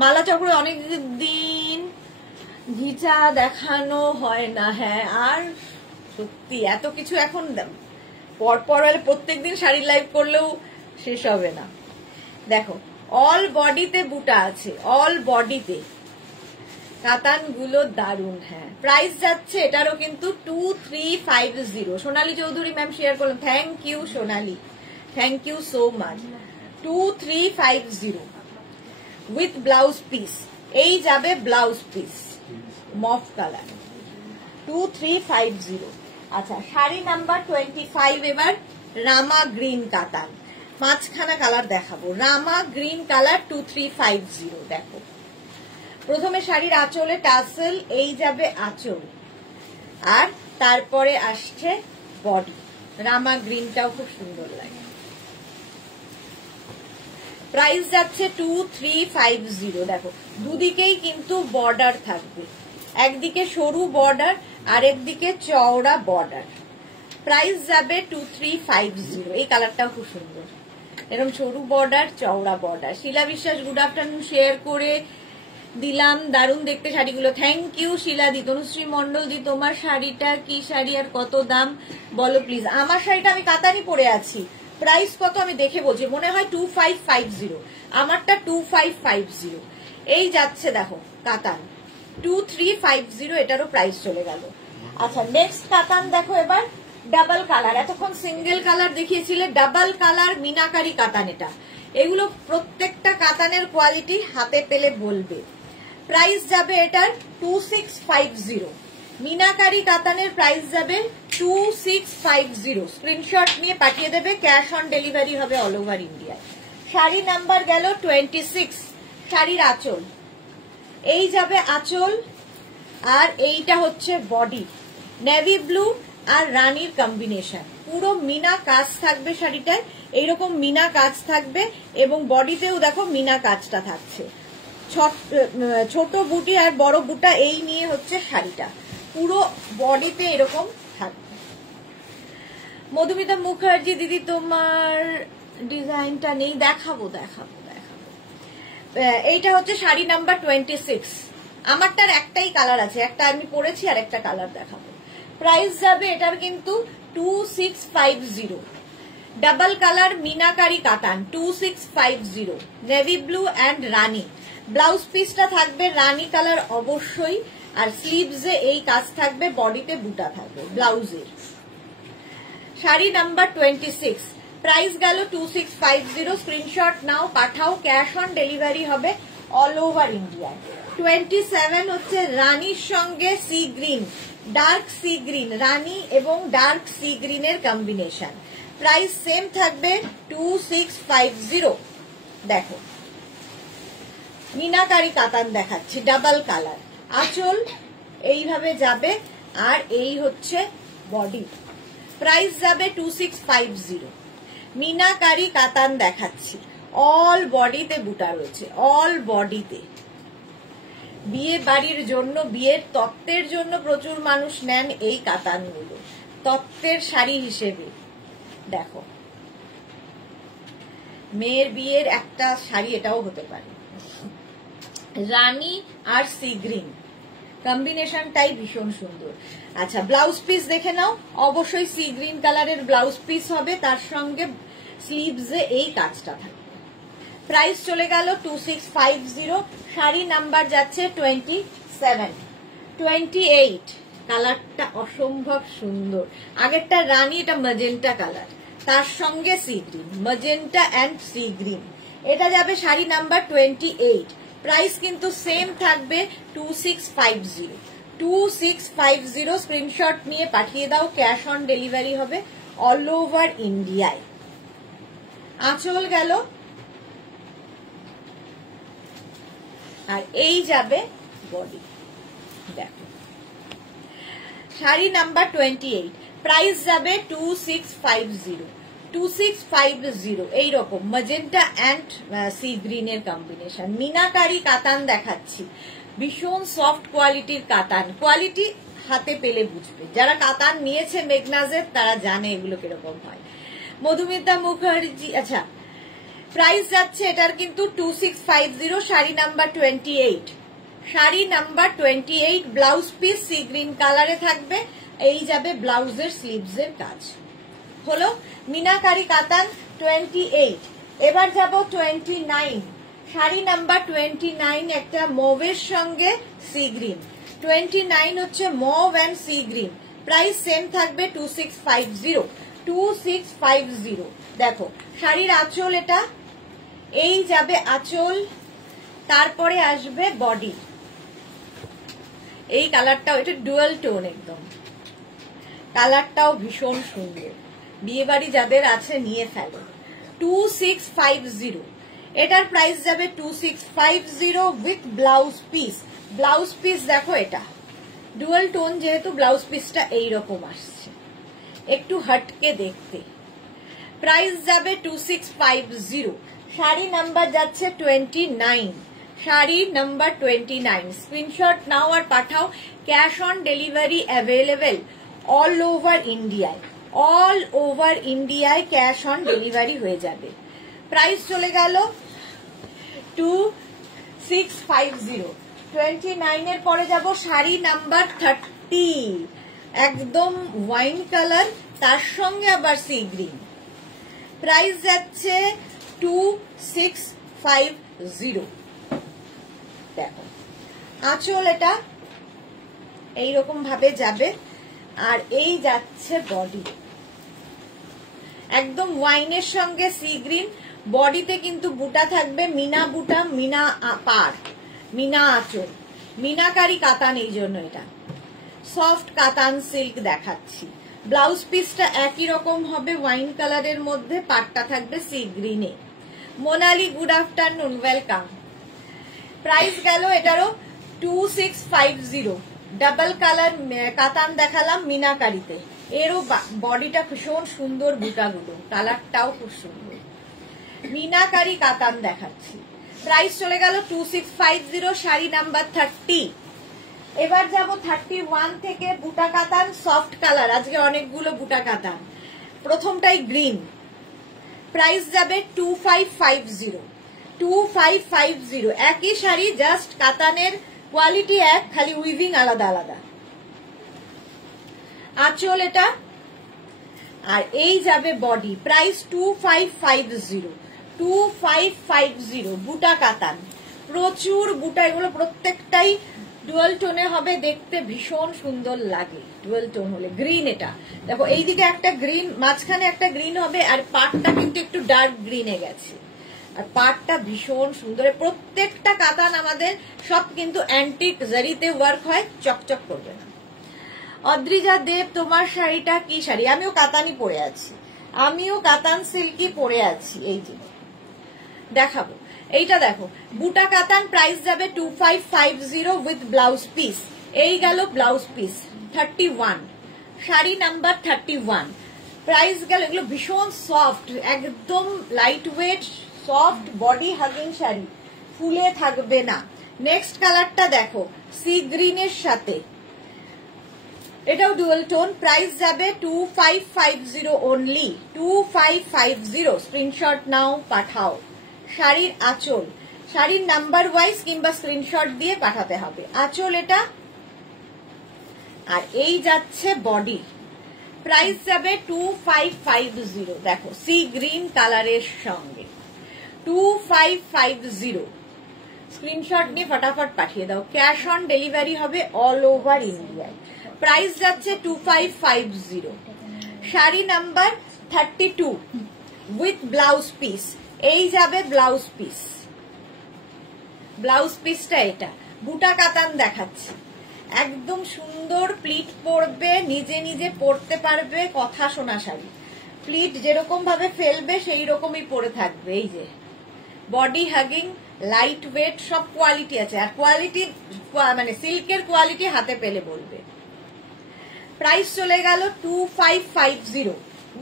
মালা চক্র অনেক দিন ঘিচা দেখানো হয় না। হ্যাঁ, আর সত্যি এত কিছু এখন পরপর হলে প্রত্যেকদিন শাড়ির লাইভ করলেও শেষ হবে না। দেখো, অল বডিতে বুটা আছে, অল বডিতে। কাতান গুলো দারুন। হ্যাঁ, প্রাইস যাচ্ছে এটারও কিন্তু 2350। সোনালী চৌধুরী ম্যাম শেয়ার করলাম, thank you Sonali, thank you so much. 2350 with blouse piece. এই যাবে ব্লাউজ পিস, মফ কালার, 2350। আচ্ছা, শাড়ি নাম্বার 25 এবার রামা গ্রিন কাতান। পাঁচখানা কালার দেখাবো। রামা গ্রিন কালার 2350। দেখো, প্রথমে শাড়ির আঁচলে টাসেল, এই যাবে আঁচল, আর তারপরে আসছে বডি। রামা গ্রিনটাও খুব সুন্দর লাগে। প্রাইস যাচ্ছে 2350। দেখো, দুদিকেই কিন্তু বর্ডার থাকবে, একদিকে সরু বর্ডার আর একদিকে চওড়া বর্ডার। প্রাইস যাবে 2350। এই কালারটাও খুব সুন্দর, এরকম সরু বর্ডার চওড়া বর্ডার। শিলা বিশ্বাস গুড আফটারনুন শেয়ার করে দিলাম, দারুণ দেখতে শাড়িগুলো। থ্যাংক ইউ শিলাদি। তনুশ্রী মন্ডল দি, তোমার শাড়িটা কি শাড়ি আর কত দাম বলো প্লিজ। আমার শাড়িটা আমি কাতানি পরে আছি, প্রাইস কত আমি দেখে বলছি, মনে হয় 2550। আমারটা 2550। এই যাচ্ছে দেখো কাতান 2350, এটারও প্রাইস চলে গেল। আচ্ছা, নেক্সট কাতান দেখো এবার ডাবল কালার। এতক্ষণ সিঙ্গেল কালার দেখিয়েছিলে, ডাবল কালার মিনাকারি কাতান। এটা, এগুলো প্রত্যেকটা কাতানের কোয়ালিটি হাতে পেলে বলবে। প্রাইস যাবে এটার 2650। মিনাকারি কাতানের প্রাইস যাবে 2650। স্ক্রিনশট নিয়ে পাঠিয়ে দেবে, ক্যাশ অন ডেলিভারি হবে all over India. Sari number গেল 26। শাড়ির আঁচল, এই যাবে আঁচল, আর এইটা হচ্ছে বডি। নেভি ব্লু আর রানীর কম্বিনেশন, পুরো মিনা কাজ থাকবে শাড়িটায়, এইরকম মিনা কাজ থাকবে, এবং বডিতেও দেখো মিনা কাজটা থাকছে। ছোট বুটি আর বড় বুটা এই নিয়ে হচ্ছে শাড়িটা, পুরো বডিতে এরকম থাকবে। মধুমিতা মুখার্জি দিদি, তোমার ডিজাইনটা নেই, দেখাবো দেখাবো দেখাবো। এইটা হচ্ছে শাড়ি নাম্বার 26। আমারটার একটাই কালার আছে, একটা আমি পরেছি আর একটা কালার দেখাবো। প্রাইস যাবে এটার কিন্তু 2650। ডাবল কালার মিনাকারি কাতান 2650, navy blue and Rani. Blouse পিসটা থাকবে রানী কালার অবশ্যই, আর স্লিভসে এই কাজ থাকবে, বডিতে বুটা থাকবে ব্লাউজের। শাড়ি নাম্বার 26, প্রাইস গেল 2650। স্ক্রিনশট নাও, পাঠাও, ক্যাশ অন ডেলিভারি হবে অল ওভার ইন্ডিয়ায়। 27 হচ্ছে রানীর সঙ্গে sea green, dark sea green, রানী এবং ডার্ক সি গ্রিনের কম্বিনেশন। প্রাইস সেম থাকবে 2650। দেখো, মিনাকারি কাতান দেখাচ্ছি, ডাবল কালার। আঁচল এইভাবে যাবে, আর এই হচ্ছে বডি। প্রাইস যাবে 2650। মিনাকারি কাতান দেখাচ্ছি, অল বডিতে বুটা রয়েছে, অল বডিতে। বিয়ে বাড়ির জন্য, বিয়ের তত্ত্বের জন্য প্রচুর মানুষ নেন এই কাতানগুলো, তত্ত্বের শাড়ি হিসেবে। দেখো, মেয়ের বিয়ের একটা শাড়ি এটাও হতে পারে। রানী আর সি গ্রিন কম্বিনেশনটাই ভীষণ সুন্দর। আচ্ছা, ব্লাউজ পিস দেখে নাও, অবশ্যই সি গ্রিন কালারের ব্লাউজ পিস হবে, তার সঙ্গে স্লিভসে এই কাজটা থাকবে। প্রাইস চলে গেল 2650। শাড়ি নাম্বার যাচ্ছে 27। 28 কালারটা অসম্ভব সুন্দর। আগেরটা রানী, এটা ম্যাজেন্টা কালার, তার সঙ্গে sea green, magenta and sea green. এটা যাবে শাড়ি নাম্বার 28। প্রাইস কিন্তু সেম থাকবে 2650। 2650 স্ক্রিনশট নিয়ে পাঠিয়ে দাও, ক্যাশ অন ডেলিভারি হবে অল ওভার ইন্ডিয়ায়। আঁচল গেল, আর এই যাবে বডি। দেখো, শাড়ি নাম্বার 28, প্রাইস যাবে 2650। 2650 এইরকম ম্যাজেন্টা অ্যান্ড সি গ্রিনের কম্বিনেশন। মিনাকারি কাতান দেখাচ্ছি, ভীষণ সফট কোয়ালিটির কাতান, কোয়ালিটি হাতে পেলে বুঝবে, যারা কাতান নিয়েছে মেঘনাজের তারা জানে এগুলো কিরকম হয়। মধুমিতা মুখার্জি, আচ্ছা প্রাইস যাচ্ছে এটার কিন্তু 2650, sari number 28, sari number 28, blouse piece sea green কালারে থাকবে, এই যাবে ব্লাউজের স্লিভস এর কাজ। হলো মিনাকারি কাতান 28। এবার যাব 29, শাড়ি নাম্বার 29, একটা মভের সঙ্গে সি গ্রিন। 29 হচ্ছে mauve and sea green, price same থাকবে 2650, 2650। দেখো শাড়ির আঁচল এটা, এই যাবে আঁচল, তারপরে আসবে বডি। এই কালারটাও এটা ডুয়াল টোন, একদম কালারটাও ভীষণ সুন্দর, বিয়ে বাড়ি যাদের আছে নিয়ে ফেলো। 2650, এটার প্রাইস যাবে 2650 with blouse piece. Blouse piece দেখো এটা ডুয়াল টোন, যেহেতু ব্লাউজ পিসটা এইরকম আসছে, একটু হটকে দেখতে। প্রাইস যাবে 2650, শাড়ি নাম্বার যাচ্ছে 29, শাড়ি নাম্বার 29। স্ক্রিনশট নাও আর পাঠাও, cash on delivery available all over ইন্ডিয়ায়, অল ওভার ইন্ডিয়ায় ক্যাশ অন ডেলিভারি হয়ে যাবে। প্রাইস চলে গেল 2650। 29 এর পরে যাব শাড়ি নাম্বার 30, একদম ওয়াইন কালার, তার সঙ্গে আবার সি গ্রিন, প্রাইস যাচ্ছে 2650। দেখো আঁচল এটা এইরকম ভাবে যাবে, আর এই যাচ্ছে বডি, একদম ওয়াইনের সঙ্গে সি গ্রিন। বডিতে কিন্তু বুটা থাকবে, মিনা বুটা, মিনা পার, মিনা আঁচল, মিনাকারি কাতান, এই জন্য এটা সফট কাতান সিল্ক দেখাচ্ছি। ব্লাউজ পিসটা একই রকম হবে, ওয়াইন কালারের মধ্যে, পাটটা থাকবে সি গ্রিনে। Monali good afternoon, welcome. Price গেল এটারও 2650, ডাবল কালার কাতান দেখালাম মিনাকারিতে, এরও বডিটা ভীষণ সুন্দর, বুটাগুলো কালারটাও খুব সুন্দর, মিনাকারি কাতান দেখাচ্ছি। প্রাইস চলে গেল 2650, শাড়ি নাম্বার 30। এবার যাব 31 থেকে, বুটা কাতান সফট কালার, আজকে অনেকগুলো বুটা কাতান। প্রথমটাই গ্রিন, প্রাইস যাবে 2550, 2550। একই শাড়ি, জাস্ট কাতানের কোয়ালিটি এক, খালি উইভিং আলাদা আলাদা। আঁচল এটা, আর এই যাবে বডি, প্রাইস 2550, 2550। বুটা কাতান, প্রচুর বুটা, এগুলো প্রত্যেকটাই ডুয়াল টোনে হবে, দেখতে ভীষণ সুন্দর লাগে ডুয়াল টোন হলে। গ্রিন এটা দেখো, এইদিকে একটা গ্রিন, মাঝখানে একটা গ্রিন হবে, আর পাটটা কিন্তু একটু ডার্ক গ্রিনে গেছে, আর পাটটা ভীষণ সুন্দর। প্রত্যেকটা কাতান আমাদের সব কিন্তু অ্যান্টিক জারিতে ওয়ার্ক হয়, চকচক করবে না। অদ্রিজা দেব, তোমার শাড়িটা কি শাড়ি? আমিও কাতানই পরে আছি, আমিও কাতান সিল্কি পরে আছি, এই যে দেখাবো। এইটা দেখো বুটা কাতান, প্রাইস যাবে 2550 উইথ ব্লাউজ পিস। এই গেল blouse piece 31, sari number 31, price গেল। এগুলো ভীষণ সফট, একদম light weight, soft body hugging sari, ফুলে থাকবে না। নেক্সট কালারটা দেখো, সি গ্রিনের সাথে, এটাও ডুয়াল টোন, প্রাইস যাবে 2550 অনলি, 2550। স্ক্রিনশট নাও পাঠাও। শাড়ির আঁচল, শাড়ির নাম্বার ওয়াইজ কিংবা স্ক্রিনশট দিয়ে পাঠাতে হবে। আঁচল এটা, আর এই যাচ্ছে বডি, প্রাইস যাবে 2550। দেখো সি গ্রিন কালারের সঙ্গে 2550। স্ক্রিনশট নিয়ে ফটাফট পাঠিয়ে দাও, ক্যাশ অন ডেলিভারি হবে অল ওভার ইন্ডিয়ায়। প্রাইস যাচ্ছে 2550, sari number 32 with blouse piece. এই যাবে ব্লাউজ পিস, ব্লাউজ পিসটা এটা বুটা কাতান দেখাচ্ছে, একদম সুন্দর প্লিট পরবে, নিজে নিজে পরতে পারবে, কথা শোনা শাড়ি। প্লিট যেরকম ভাবে ফেলবে সেই রকমই পরে থাকবে। এই যে বডি হাগিং, লাইট ওয়েট, সব কোয়ালিটি আছে, আর কোয়ালিটি মানে সিল্কের কোয়ালিটি হাতে পেলে বলবে। প্রাইস চলে গেল 2550।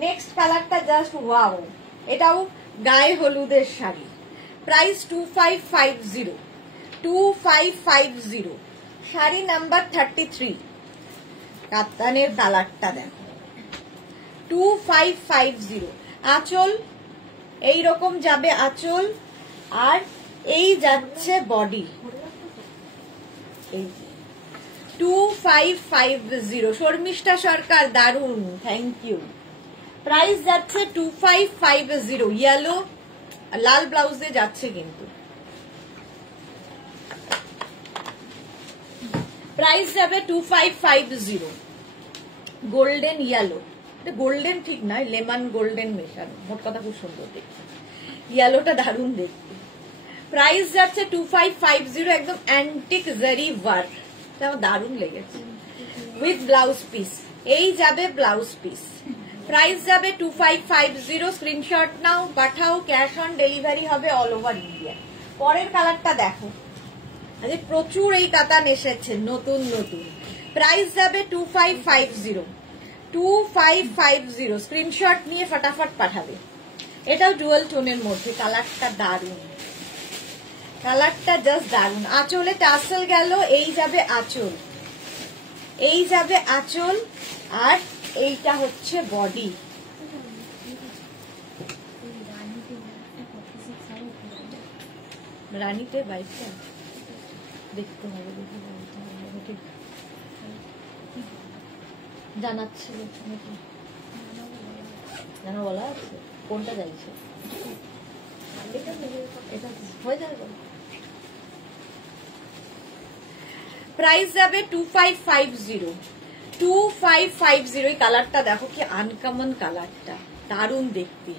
নেক্সট কালারটা জাস্ট ওয়াও, এটাও গায়ে হলুদের শাড়ি, প্রাইস 2550। 2550 শাড়ি নাম্বার 33 কাতানের কালারটা দেখো 2550 আঁচল এইরকম যাবে আঁচল আর এই যাচ্ছে বডি 2550 শর্মিষ্ঠা সরকার দারুন থ্যাংক ইউ প্রাইস যাচ্ছে 2550 ইয়েলো লাল ব্লাউজে যাচ্ছে কিন্তু প্রাইস যাবে 2550 গোল্ডেন ইয়েলো গোল্ডেন ঠিক নয় লেমন গোল্ডেন মেশানো মোট কথা খুব সুন্দর দেখতে ইয়েলোটা দারুন দেখতে প্রাইস যাচ্ছে 2550 একদম অ্যান্টিক জারি ওয়ার্ক আমার দারুন লেগেছে উইথ ব্লাউজ পিস এই যাবে ব্লাউজ পিস প্রাইস যাবে 2550 স্ক্রিনশট নাও পাঠাও ক্যাশ অন ডেলিভারি হবে অল ওভার ইন্ডিয়া পরের কালারটা দেখো আজ প্রচুর এই কাতান এসেছে নতুন নতুন প্রাইস যাবে 2550 স্ক্রিনশট নিয়ে ফটাফট পাঠাবে এটাও ডুয়াল টোনের মধ্যে কালারটা দারুন কালারটা জাস্ট দারুন আঁচলে টাসেল গেল এই যাবে আঁচল এই যাবে আঁচল আর এইটা হচ্ছে বডি রানীতে বাইকটা দেখতে হবে জানাচ্ছিল জানা বলা আছে কোনটা যাইছে এটা হয়ে যাবে প্রাইস যাবে 2550 এই কালারটা দেখো কি আনকমন কালারটা দারুন দেখতে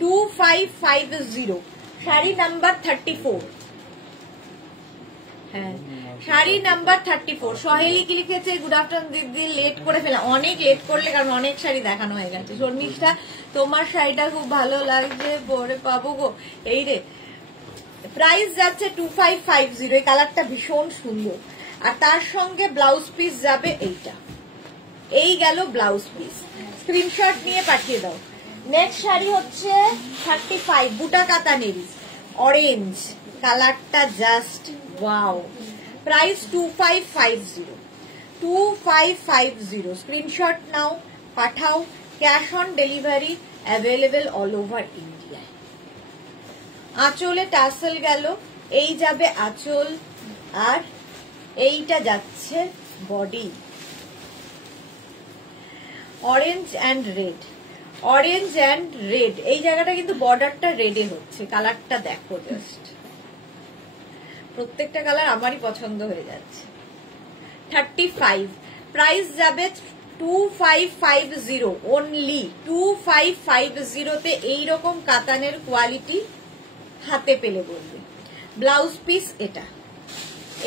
2550 শাড়ি নাম্বার 34 হ্যাঁ শাড়ি নাম্বার 34 সহেলি কি লিখেছে গুড আফটারনুন দিদি লেট করে ফেলা অনেক লেট করলে কারণ অনেক শাড়ি দেখানো হয়ে গেছে শর্মিষ্ঠা তোমার শাড়িটা খুব ভালো লাগছে পরে পাবো গো এই রে প্রাইস যাচ্ছে 2550 এই কালারটা ভীষণ সুন্দর আর তার সঙ্গে ব্লাউজ পিস যাবে এইটা এই গেল ব্লাউজ পিস স্ক্রিনশট নিয়ে পাঠিয়ে দাও নেক্সট শাড়ি হচ্ছে 35 বুটা কাতানেরই অরেঞ্জ কালারটা জাস্ট ওয়াও প্রাইস 2550 স্ক্রিনশট নাও পাঠাও cash on delivery available all over India আঁচলে টাসেল গেল এই যাবে আঁচল আর এইটা যাচ্ছে body orange and red orange and red এই জায়গাটা কিন্তু বর্ডারটা রেডে হচ্ছে কালারটা দেখো জাস্ট প্রত্যেকটা কালার আমারই পছন্দ হয়ে যাচ্ছে 35 প্রাইস যাবে 2550 অনলি 2550 তে এইরকম কাতানের কোয়ালিটি হাতে পেলে বলবে ব্লাউজ পিস এটা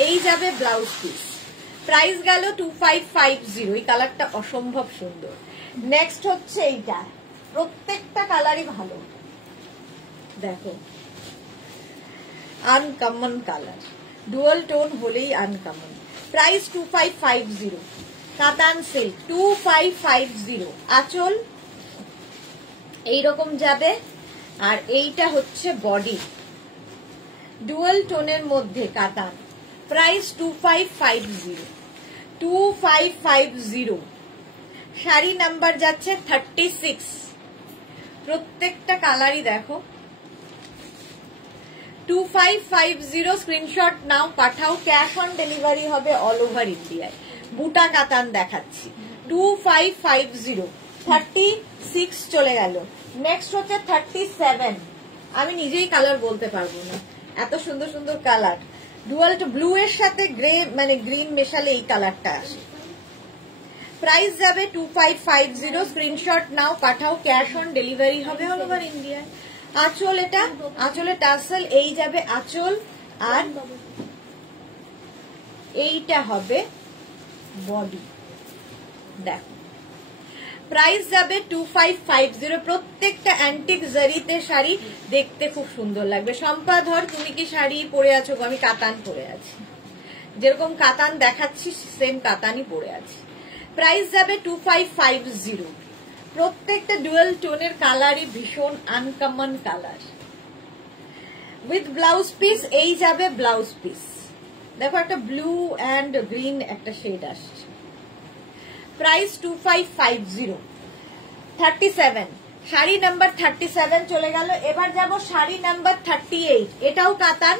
এই যাবে ব্লাউজ পিস প্রাইস গেল 2550 এই কালারটা অসম্ভব সুন্দর নেক্সট হচ্ছে এইটা প্রত্যেকটা কালারই ভালো দেখো আনকমন কালার ডুয়াল টোন হলেই আনকমন প্রাইস 2550 কাতান সিল্ক 2550 আঁচল এইরকম যাবে আর এইটা হচ্ছে বডি ডুয়াল টোনের মধ্যে কাতান প্রাইস 2550 শাড়ি নাম্বার যাচ্ছে 36 প্রত্যেকটা কালারই দেখো 2550 স্ক্রিনশট নাও পাঠাও ক্যাশ অন ডেলিভারি হবে অল ওভার ইন্ডিয়ায় বুটা কাতান দেখাচ্ছি 2550 36 চলে গেল নেক্সট হচ্ছে 37 আমি নিজেই কালার বলতে পারবো না এত সুন্দর সুন্দর কালার ডুয়াল ব্লু এর সাথে গ্রে মানে গ্রিন মেশালে এই কালারটা আসে প্রাইস যাবে 2550 স্ক্রিনশট নাও পাঠাও ক্যাশ অন ডেলিভারি হবে অল ওভার ইন্ডিয়া আঁচল এটা আঁচলে টাসেল এই যাবে আঁচল আর এইটা হবে বডি দেখো প্রাইস যাবে 2550 প্রত্যেকটা অ্যান্টিক জারিতে শাড়ি দেখতে খুব সুন্দর লাগবে শম্পা ধর তুমি কি শাড়ি পরে আছো আমি কাতান পরে আছি যেরকম কাতান দেখাচ্ছি সেম কাতানই পরে আছি প্রাইস যাবে 2550 প্রত্যেকটা ডুয়াল টোনের কালারই ভীষণ uncommon colour with blouse piece. এই যাবে ব্লাউজ পিস, দেখো একটা ব্লু অ্যান্ড গ্রিন একটা শেড আসছে। প্রাইস 2550। 37 শাড়ি নাম্বার 37 চলে গেল। এবার যাব শাড়ি নাম্বার 38। এটাও কাতান,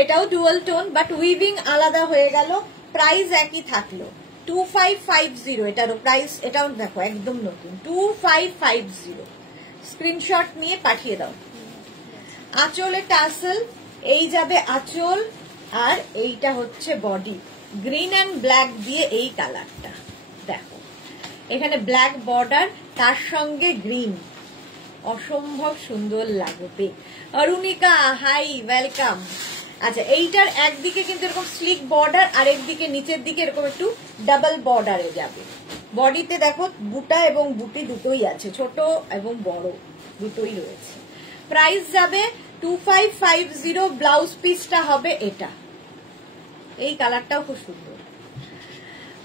এটাও ডুয়াল টোন, বাট উইভিং আলাদা হয়ে গেল। প্রাইস একই থাকলো 2550। এটারও প্রাইস, এটাও দেখো একদম নতুন 2550। স্ক্রিনশট নিয়ে পাঠিয়ে দাও। আঁচলে টাসেল, এই যাবে আঁচল, আর এইটা হচ্ছে বডি। গ্রিন অ্যান্ড ব্ল্যাক দিয়ে এই কালারটা দেখো, এখানে ব্ল্যাক বর্ডার, তার সঙ্গে গ্রিন, অসম্ভব সুন্দর লাগবে। Arunika hi, welcome. আচ্ছা, এইটার একদিকে কিন্তু এরকম স্লিক বর্ডার, আর একদিকে নিচের দিকে এরকম একটু ডাবল বর্ডারে যাবে। বডিতে দেখো বুটা এবং বুটি দুটোই আছে, ছোট এবং বড় দুটোই রয়েছে। প্রাইস যাবে 2550। ব্লাউজ পিসটা হবে এটা, এই কালারটাও খুব সুন্দর।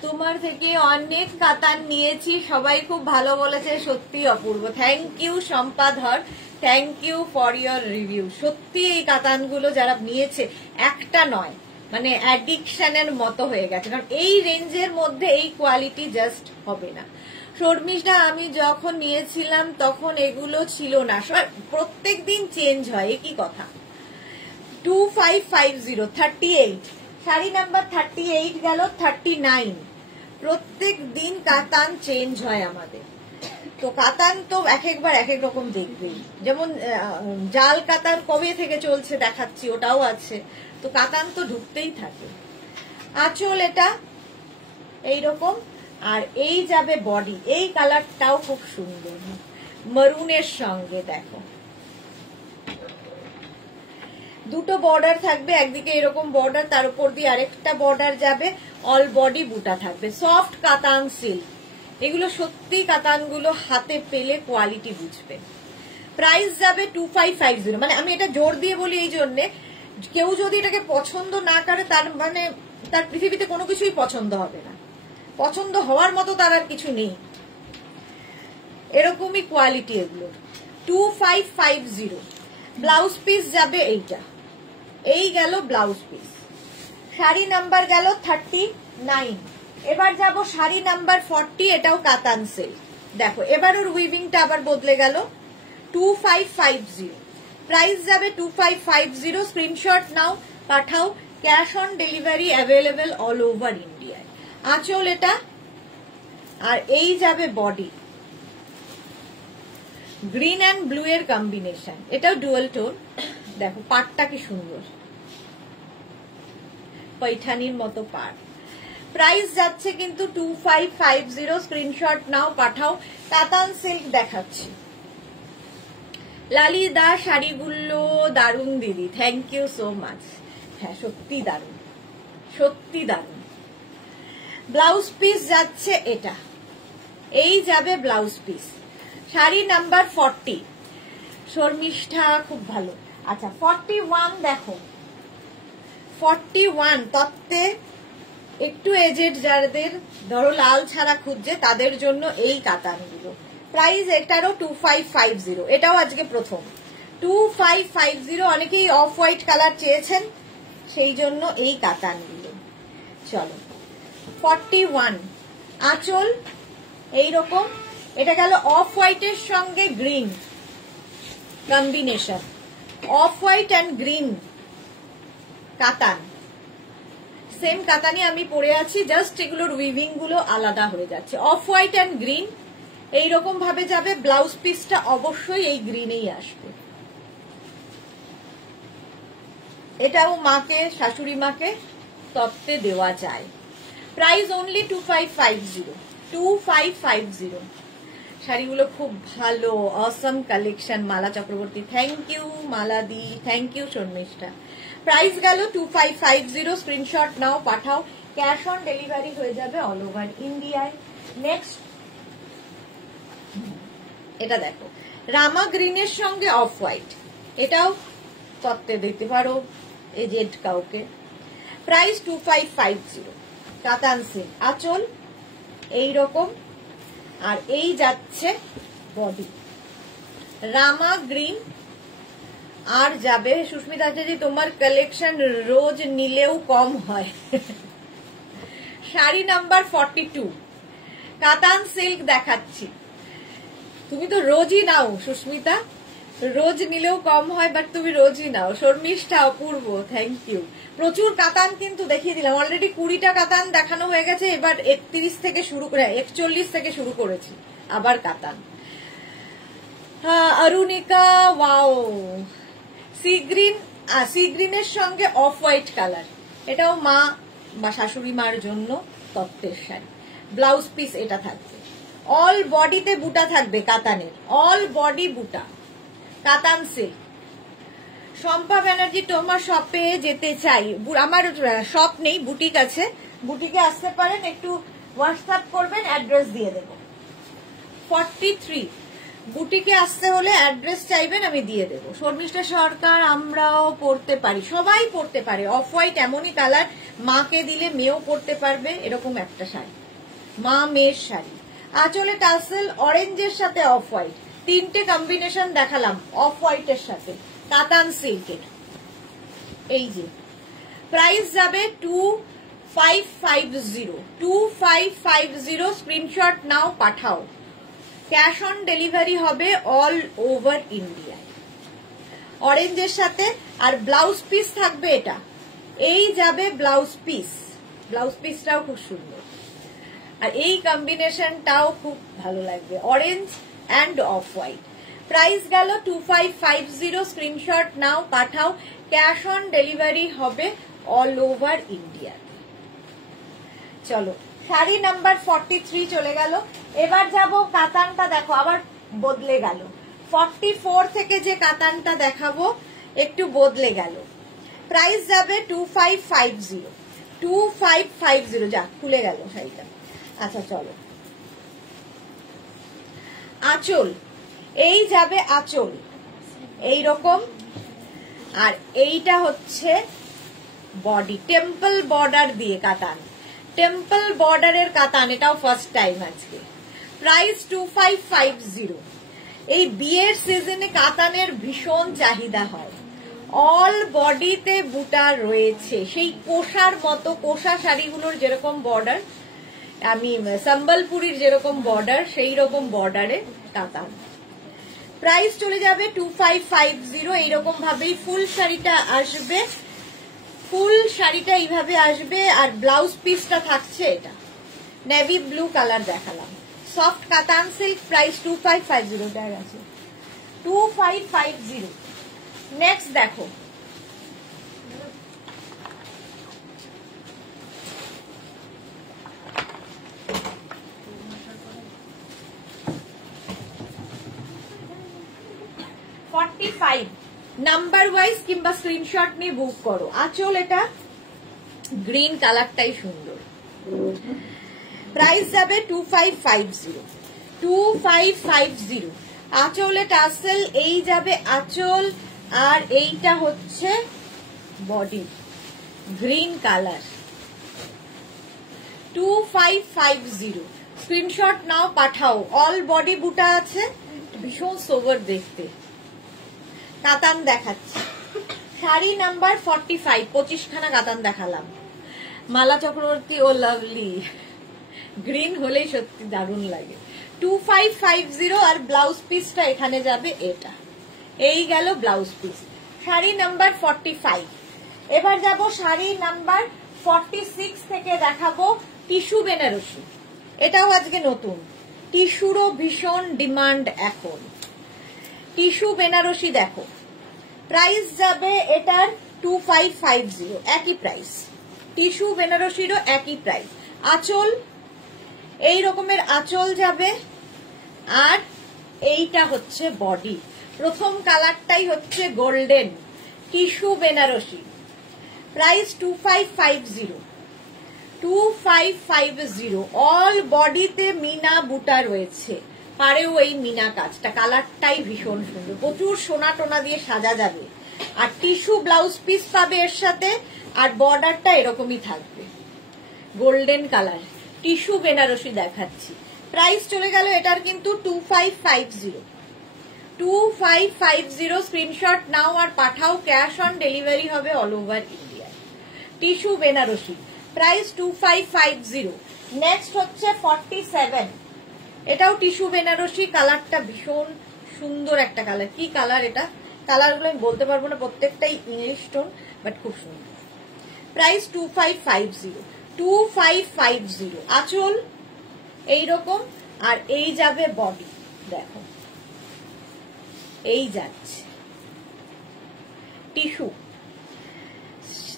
তোমার থেকে অনেক কাতান নিয়েছি, সবাই খুব ভালো বলেছে, সত্যি অপূর্ব। থ্যাংক ইউ সম্পাধর, thank you for your review. সত্যি এই কাতানগুলো যারা নিয়েছে, একটা নয়, মানে অ্যাডিকশনের মতো হয়ে গেছে, কারণ এই রেঞ্জের মধ্যে এই কোয়ালিটি জাস্ট হবে না। শর্মিষ্ঠা, আমি যখন নিয়েছিলাম তখন এগুলো ছিল না, প্রত্যেক দিন চেঞ্জ হয়, একই কথা। 2550। 38 শাড়ি নাম্বার 38 গেল। 39 প্রত্যেক দিন কাতান চেঞ্জ হয় আমাদের, তো কাতান তো এক একবার এক এক রকম দেখবেই। যেমন জাল কাতান কবে থেকে চলছে দেখাচ্ছি, ওটাও আছে, তো কাতান তো ঢুকতেই থাকে। আঁচল এটা এইরকম, আর এই যাবে বডি। এই কালারটাও খুব সুন্দর, মারুনের সঙ্গে দেখো দুটো বর্ডার থাকবে, একদিকে এরকম বর্ডার, তার উপর দিয়ে আরেকটা বর্ডার যাবে, অল বডি বুটা থাকবে। সফট কাতান সিল্ক, এগুলো সত্যি কাতানগুলো হাতে পেলে কোয়ালিটি বুঝবে। প্রাইস যাবে 2550। মানে আমি এটা জোর দিয়ে বলি এই জন্যে, কেউ যদি এটাকে পছন্দ না করে, তার মানে তার পৃথিবীতে কোনো কিছুই পছন্দ হবে না, পছন্দ হওয়ার মতো তার আর কিছু নেই, এরকমই কোয়ালিটি এগুলো। 2550। ব্লাউজ পিস যাবে এইটা, এই গেল ব্লাউজ পিস। শাড়ি নাম্বার গেল 39। এবার যাব শাড়ি নাম্বার 40। এটাও কাতান সিল্ক, দেখো এবার ওর উইভিংটা আবার বদলে গেল। 2550। প্রাইস যাবে 2550। স্ক্রিনশট নাও, পাঠাও। Cash on delivery available all over ইন্ডিয়ায়। আঁচল এটা, আর এই যাবে বডি। গ্রিন অ্যান্ড ব্লু এর কম্বিনেশন, এটাও ডুয়াল টোন। দেখো পাটটা কি সুন্দর, পৈঠানির মতো পাট। প্রাইস যাচ্ছে কিন্তু 2550। স্ক্রিনশট নাও, পাঠাও। কাতান সিল্ক দেখাচ্ছি। লালিদা শাড়িগুলো দারুণ দিদি, থ্যাংক ইউ সো মাচ। হ্যাঁ সত্যি দারুণ, সত্যি দারুণ। ব্লাউজ পিস যাচ্ছে এটা, এই যাবে ব্লাউজ পিস। শাড়ি নাম্বার 40। শর্মিষ্ঠা খুব ভালো। আচ্ছা 41 দেখো, 41 তত্ত্বে একটু এজেড যাদের ধরো লাল ছাড়া খুঁজছে, তাদের জন্য এই কাতানগুলো। প্রাইস এটারও 2550। এটাও আজকে প্রথম 2550। অনেকেই অফ হোয়াইট কালার চেয়েছেন, সেই জন্য এই কাতানগুলো। চলো 41। আঁচল এইরকম, এটা গেল অফ হোয়াইটের সঙ্গে green combination, off white and green কাতান। সেম কাতানি আমি পরে আছি, জাস্ট এগুলোর উইভিং গুলো আলাদা হয়ে যাচ্ছে। অফ হোয়াইট অ্যান্ড গ্রিন এইরকম ভাবে যাবে। ব্লাউজ পিসটা অবশ্যই এই গ্রিনেই আসবে। এটাও মাকে, শাশুড়ি মাকে তত্ত্বে দেওয়া যায়। Price only 2550। 2550। শাড়িগুলো খুব ভালো, awesome collection. Mala Chakraborty, thank you Mala দি, থ্যাংক ইউ শর্মিষ্ঠা। প্রাইস গেল 2550। স্ক্রিনশট নাও, পাঠাও। ক্যাশ অন ডেলিভারি হয়ে যাবে অল ওভার ইন্ডিয়ায়। নেক্সট এটা দেখো, রামা গ্রিনের সঙ্গে অফ হোয়াইট, এটাও তত্ত্বে দিতে পারো এজেড কাউকে। প্রাইস 2550। কাতান সিল্ক। আঁচল এইরকম, আর এই যাচ্ছে বডি। রামা গ্রিন আর যাবে সুস্মিতা আচার্য, তোমার কালেকশন রোজ নিলেও কম হয়। শাড়ি নাম্বার 42 কাতান সিল্ক দেখাচ্ছি। তুমি তো রোজই নাও সুস্মিতা, রোজ নিলেও কম হয়, বাট তুমি রোজই নাও। শর্মিষ্ঠা অপূর্ব, থ্যাংক ইউ। প্রচুর কাতান কিন্তু দেখিয়ে দিলাম, অলরেডি 20টা কাতান দেখানো হয়ে গেছে। এবার 31 থেকে শুরু করে 41 থেকে শুরু করেছি আবার কাতান। অরুণিকা, ওয়াও, সি গ্রিনের সঙ্গে অফ হোয়াইট কালার, এটাও মা বা শাশুড়ি মার জন্য তত্ত্বের শাড়ি। ব্লাউজ পিস এটা থাকবে, অল বডিতে বুটা থাকবে কাতানের, অল বডি বুটা, কাতান সিল্ক। শম্পা ব্যানার্জি, তোমার শপে যেতে চাই। আমার শপ নেই, বুটিক আছে, বুটিকে আসতে পারেন, একটু হোয়াটসঅ্যাপ করবেন, অ্যাড্রেস দিয়ে দেব। 43 বুটিকে আসতে হলে অ্যাড্রেস চাইবেন, আমি দিয়ে দেবো। শর্মিষ্ঠা সরকার, আমরাও পড়তে পারি, সবাই পড়তে পারে। অফ হোয়াইট এমনই কালার, মাকে দিলে মেয়েও পড়তে পারবে, এরকম একটা শাড়ি, মা মেয়ের শাড়ি। আঁচলে টাসেল অরেঞ্জের সাথে অফ হোয়াইট, 3টে কম্বিনেশন দেখালাম অফ হোয়াইটের সাথে, কাতান সিল্কের। এই যে প্রাইস যাবে 2550, স্ক্রিনশট নাও, পাঠাও। ক্যাশ অন ডেলিভারি হবে অল ওভার ইন্ডিয়া। অরেঞ্জের সাথে আর ব্লাউজ পিস থাকবে এটা, এই যাবে ব্লাউজ পিস, ব্লাউজ পিসটাও খুব সুন্দর, আর এই কম্বিনেশনটাও খুব ভালো লাগবে, orange and off white. Price গেল 2550, স্ক্রিনশট নাও, পাঠাও। ক্যাশ অন ডেলিভারি হবে অল ওভার ইন্ডিয়া। চলো শাড়ি নাম্বার 43 চলে গেল। এবার যাব কাতানটা, দেখো আবার বদলে গেল। 44 থেকে যে কাতানটা দেখাবো একটু বদলে গেল। প্রাইস যাবে 2550, যা খুলে গেল শাড়িটা। আচ্ছা চলো, আঁচল, এই যাবে আঁচল এইরকম, আর এইটা হচ্ছে বডি, টেম্পল বর্ডার দিয়ে কাতান, টেম্পল বর্ডারের কাতান, এটাও ফার্স্ট টাইম আজকে। প্রাইস 2550। এই বিয়ের সিজনে কাতানের ভীষণ চাহিদা হয়, অল বডিতে বুটা রয়েছে, সেই কোষার মতো, কোষা শাড়িগুলোর যেরকম বর্ডার, আমি সম্বলপুরীর যেরকম বর্ডার, সেই রকম বর্ডারে কাতান। প্রাইস চলে যাবে 2550। এইরকম ভাবেই ফুল শাড়িটা আসবে, ফুল শাড়িটা এইভাবে আসবে, আর ব্লাউজ পিসটা থাকছে এটা, নেভি ব্লু কালার দেখালাম, সফট কাতান সিল্ক। প্রাইস 2550 আছে, 2550। নেক্সট দেখো, নাম্বার ওয়াইজ কিংবা স্ক্রিনশট নিয়ে বুক করো। আঁচল এটা গ্রিন কালারটাই সুন্দর। প্রাইস যাবে 2550। আঁচলে টাসেল, এই যাবে আঁচল, আর এইটা হচ্ছে বডি, গ্রিন কালার। 2550, স্ক্রিনশট নাও, পাঠাও। অল বডি বুটা আছে, ভীষণ সোভার দেখতে। কাতান দেখাচ্ছি, শাড়ি নাম্বার 45, 25খানা কাতান দেখালাম। মালা চক্রবর্তী, ও লাভলি, গ্রিন হলেই সত্যি দারুণ লাগে। 2550, আর ব্লাউজ পিসটা এখানে যাবে, এটা এই গেল ব্লাউজ পিস। শাড়ি নাম্বার 45। এবার যাব শাড়ি নাম্বার 46 থেকে দেখাবো টিস্যু বেনারসি। এটাও আজকে নতুন, টিস্যুরও ভীষণ ডিমান্ড এখন। টিস্যু বেনারসি দেখো, প্রাইস যাবে এটার 2550, একই প্রাইস, টিস্যু বেনারসিরও একই প্রাইস। আঁচল এই রকমের আঁচল যাবে, আর এইটা হচ্ছে বডি। প্রথম কালারটাই হচ্ছে golden, tissue Banarasi. Price 2550, all বডিতে মিনা বুটা রয়েছে, পারেও এই মিনা কাজটা, কালারটাই ভীষণ সুন্দর, প্রচুর সোনা টোনা দিয়ে সাজা যাবে। আর টিস্যু ব্লাউজ পিস পাবে এর সাথে, আর বর্ডারটা এরকমই থাকবে, গোল্ডেন কালার। টিস্যু বেনারসি দেখাচ্ছি, প্রাইস চলে গেল এটার কিন্তু 2550। 2550 স্ক্রিনশট নাও আর পাঠাও, ক্যাশ অন ডেলিভারি হবে all over India. Tissue Banarasi, price 2550। Next হচ্ছে 47, এটাও টিস্যু বেনারসি, কালারটা ভীষণ সুন্দর একটা কালার। কি কালার এটা? কালারগুলো আমি বলতে পারবো না, প্রত্যেকটাই ইংলিশ টোন, বাট খুব সুন্দর। প্রাইস 2550, 2550। আঁচল এইরকম, আর এই যাবে বডি, দেখো এই যাচ্ছে টিস্যু।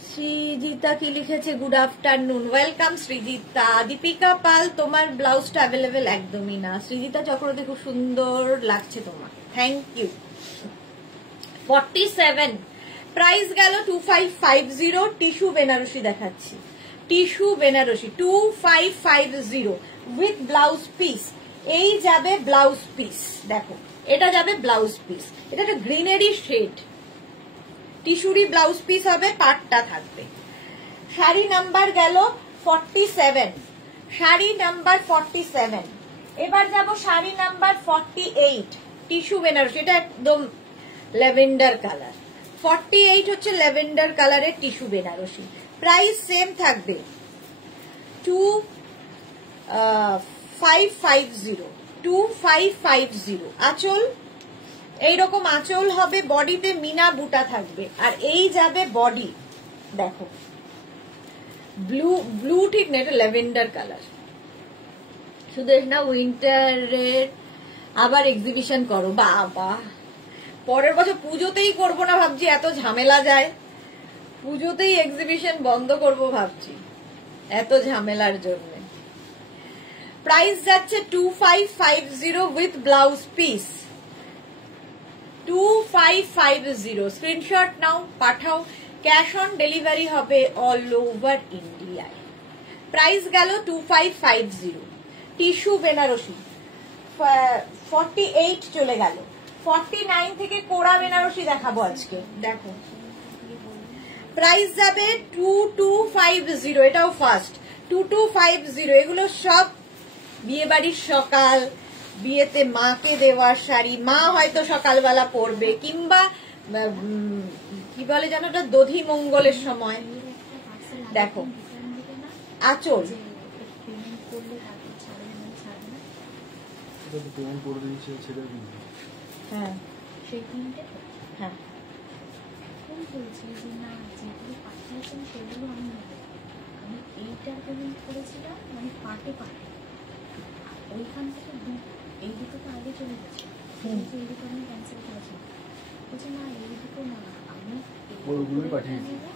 সৃজিতা কি লিখেছে? Good afternoon, welcome Srijita. Dipika Pal, তোমার ব্লাউজটা অ্যাভেলেবেল একদমই না। সৃজিতা চক্রবর্তী, খুব সুন্দর লাগছে তোমার, থ্যাংক ইউ। 47, প্রাইস গেল 2550। টিস্যু বেনারসি দেখাচ্ছি, tissue Banarasi 2550 with blouse piece. এই যাবে ব্লাউজ পিস, দেখো এটা যাবে ব্লাউজ পিস। এটা একটা গ্রিনারি শেড, টিস্যুরি ব্লাউজ পিস হবে, পাটটা থাকবে। শাড়ি নাম্বার গেল 47, শাড়ি নাম্বার 47। এবার যাব শাড়ি নাম্বার 48, টিস্যু বেনারসি, এটা একদম ল্যাভেন্ডার কালার। 48 হচ্ছে ল্যাভেন্ডার কালারের টিস্যু বেনারসি। প্রাইস সেম থাকবে 2550, 2550। আঁচল এইরকম আঁচল হবে, বডিতে মিনা বুটা থাকবে, আর এই যাবে বডি, দেখো ব্লু, ব্লু ঠিক না, এটা ল্যাভেন্ডার কালার। শুধু না উইন্টারের আবার এক্সিবিশন করো, বাবা পরের বছর পুজোতেই করবো না ভাবছি, এত ঝামেলা যায়, পুজোতেই এক্সিবিশন বন্ধ করব ভাবছি এত ঝামেলার জন্য। প্রাইস যাচ্ছে 2550 উইথ ব্লাউজ পিস, 2550। স্ক্রিনশট নাও, পাঠাও, ক্যাশ অন ডেলিভারি হবে অল ওভার ইন্ডিয়ায়। প্রাইস গেল 2550। টিস্যু বেনারসি 48 চলে গেল। 49 থেকে কোড়া বেনারসি দেখাবো আজকে, দেখো প্রাইস যাবে 2250, এটাও ফার্স্ট 2250। এগুলো সব বিয়ে বাড়ির সকাল, বিয়েতে মাকে দেওয়ার শাড়ি, মা হয়তো সকালবেলা পরবে, কিংবা কি বলে জানো ওটা, দধি মঙ্গলের সময়। দেখো আঁচল, হ্যাঁ হ্যাঁ সেগুলো আমি এইটার পেমেন্ট করেছিলাম, মানে পাটে পাটে, ওইখান থেকে এই দুটো তো আগে চলে গেছে, এই দুটো আমি ক্যান্সেল করেছিলাম। বলছে না এই দুটো না, আমি পাঠিয়ে দেবো,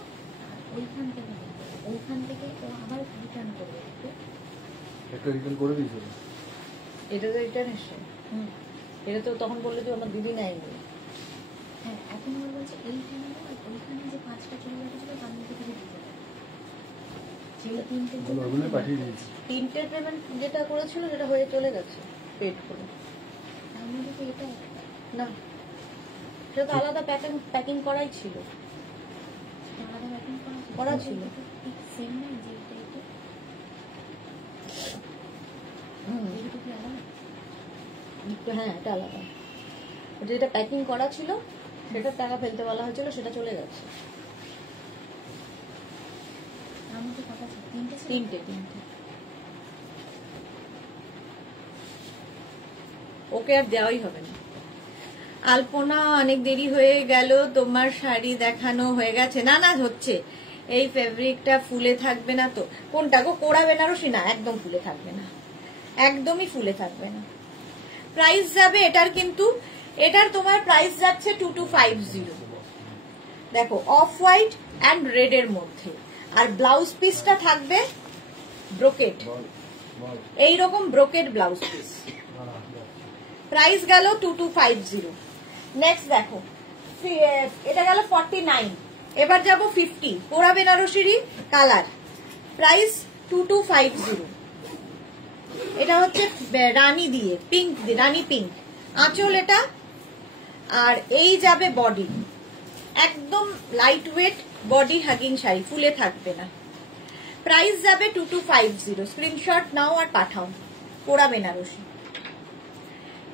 আর ওইখান থেকে ওইখান থেকে ও আবার রিটার্ন করবে, একটা রিটার্ন করে দিয়েছিল। এটা তো রিটার্ন এসছে, এটা তো তখন বললো যে আমার দিদি নেয়নি। হ্যাঁ, এখন আমার বলছে এইখানে ওইখানে যে 5টা চলে গেছিল তার মধ্যে থেকে দিতে হবে, তিনটে পেমেন্ট যেটা করেছিল সেটা হয়ে চলে গেছে পেড করে। তার মধ্যে তো এটা না, সেটা তো আলাদা প্যাকিং করাই ছিল, আলাদা প্যাকিং করা ছিল। সেম না যে এটা এটা কি আলাদা? হ্যাঁ, এটা আলাদা। যেটা প্যাকিং করা ছিল সেটা টাকা ফেলতে বলা হয়েছিল, সেটা চলে গেছে। তিনটে ওকে আর দেওয়াই হবে না। আলপনা, অনেক দেরি হয়ে গেল, তোমার শাড়ি দেখানো হয়ে গেছে? না না, হচ্ছে। এই ফেব্রিকটা ফুলে থাকবে না তো? কোনটা গো? কোড়া বেনারসি? না, একদম ফুলে থাকবে না, একদমই ফুলে থাকবে না। প্রাইস যাবে এটার, কিন্তু এটার তোমার প্রাইস যাচ্ছে 2250। দেখো অফ হোয়াইট অ্যান্ড রেড এর মধ্যে, আর ব্লাউজ পিসটা থাকবে ব্রোকেট, এইরকম ব্রোকেট ব্লাউজ পিস। প্রাইস গেল 2250। নেক্সট দেখো, এটা গেল 49। এবার যাব 50, কোড়া বেনারসিরই কালার। প্রাইস 2250। এটা হচ্ছে রানী দিয়ে, পিঙ্ক দিয়ে, রানী পিঙ্ক আঁচল এটা, আর এই যাবে বডি, একদম light weight body hugging sari, ফুলে থাকবে না। প্রাইস যাবে 2250। স্ক্রিনশট নাও আর পাঠাও। কোড়া বেনারসি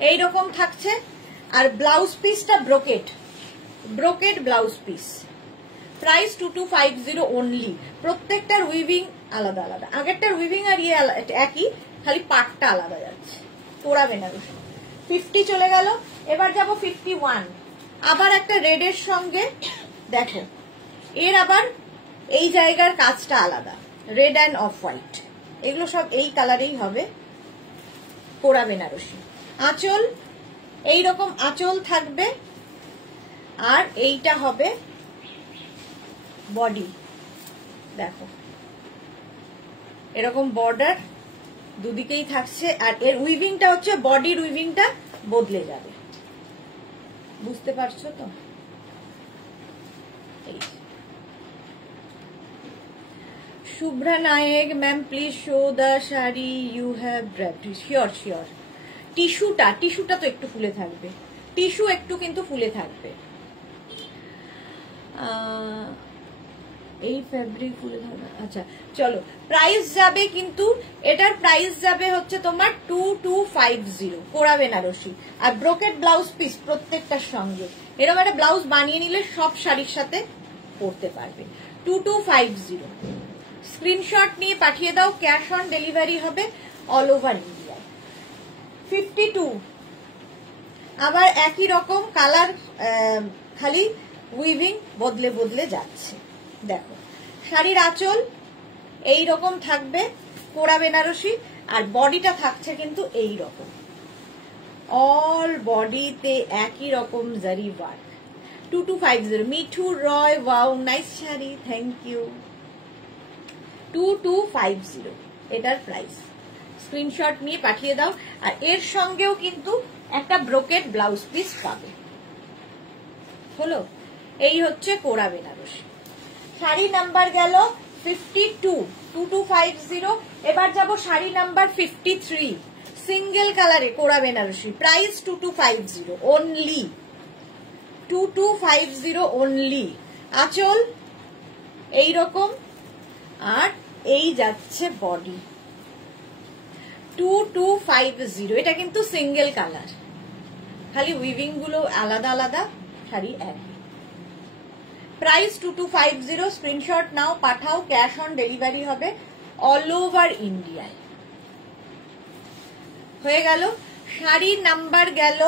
এইরকম থাকছে। আর ব্লাউজ পিসটা brocade blouse piece, price 2250 only. প্রত্যেকটার উইভিং আলাদা আলাদা, আগেরটার উইভিং আর ইয়ে একই, খালি পাটটা আলাদা যাচ্ছে। পোড়া বেনারসি 50 চলে গেল। এবার যাব 51, আবার একটা রেডের সঙ্গে দেখো, এর আবার এই জায়গার কাজটা আলাদা, রেড অ্যান্ড অফ হোয়াইট, এগুলো সব এই কালারেই হবে। পোড়া বেনারসি আঁচল, এইরকম আঁচল থাকবে, আর এইটা হবে বডি। দেখো এরকম বর্ডার দুদিকেই থাকছে, আর এর উইভিংটা হচ্ছে বডির উইভিংটা বদলে যাবে, বুঝতে পারছো তো? এই Shubhra Nayek ma'am, please show the sari you have draped. Sure. টিস্যুটা তো একটু ফুলে থাকবে, টিস্যু একটু কিন্তু ফুলে থাকবে। এই ফেব্রিক ফুলে থাকবে। আচ্ছা চলো, প্রাইস যাবে কিন্তু এটার প্রাইস যাবে হচ্ছে তোমার 2250 পোড়া বেনারসি, আর ব্রোকেড ব্লাউজ পিস প্রত্যেকটার সঙ্গে। এরকম একটা ব্লাউজ বানিয়ে নিলে সব শাড়ির সাথে পরতে পারবে। 2250, স্ক্রিনশট নিয়ে পাঠিয়ে দাও, ক্যাশ অন ডেলিভারি হবে অল ওভার ইন্ডিয়া। 52, আবার একই রকম কালার, খালি উইভিং বদলে বদলে যাচ্ছে। দেখো শাড়ির আঁচল এই রকম থাকবে পোড়া বেনারসি, আর বডিটা থাকছে কিন্তু এই রকম, অল বডিতে একই রকম zari work. 2250, Mithu Roy, wow nice sari, thank you. 2250 এটার প্রাইস, স্ক্রিনশট নিয়ে পাঠিয়ে দাও। আর এর সঙ্গেও কিন্তু একটা ব্রোকেড ব্লাউজ পিস পাবে। হলো, এই হচ্ছে পোড়া বেনারসি। শাড়ি নাম্বার গেল 52, 2250। এবার যাব শাড়ি নাম্বার 53, সিঙ্গেল কালারে পোড়া বেনারসি, প্রাইস 2250 অনলি, 2250 অনলি। আঁচল এইরকম, আর এই যাচ্ছে বডি। 2250, এটা কিন্তু সিঙ্গেল কালার, খালি উইভিং গুলো আলাদা আলাদা, শাড়ি একই। প্রাইস 2250, স্ক্রিনশট নাও, পাঠাও, ক্যাশ অন ডেলিভারি হবে অল ওভার ইন্ডিয়ায়। হয়ে গেল শাড়ি নাম্বার গেল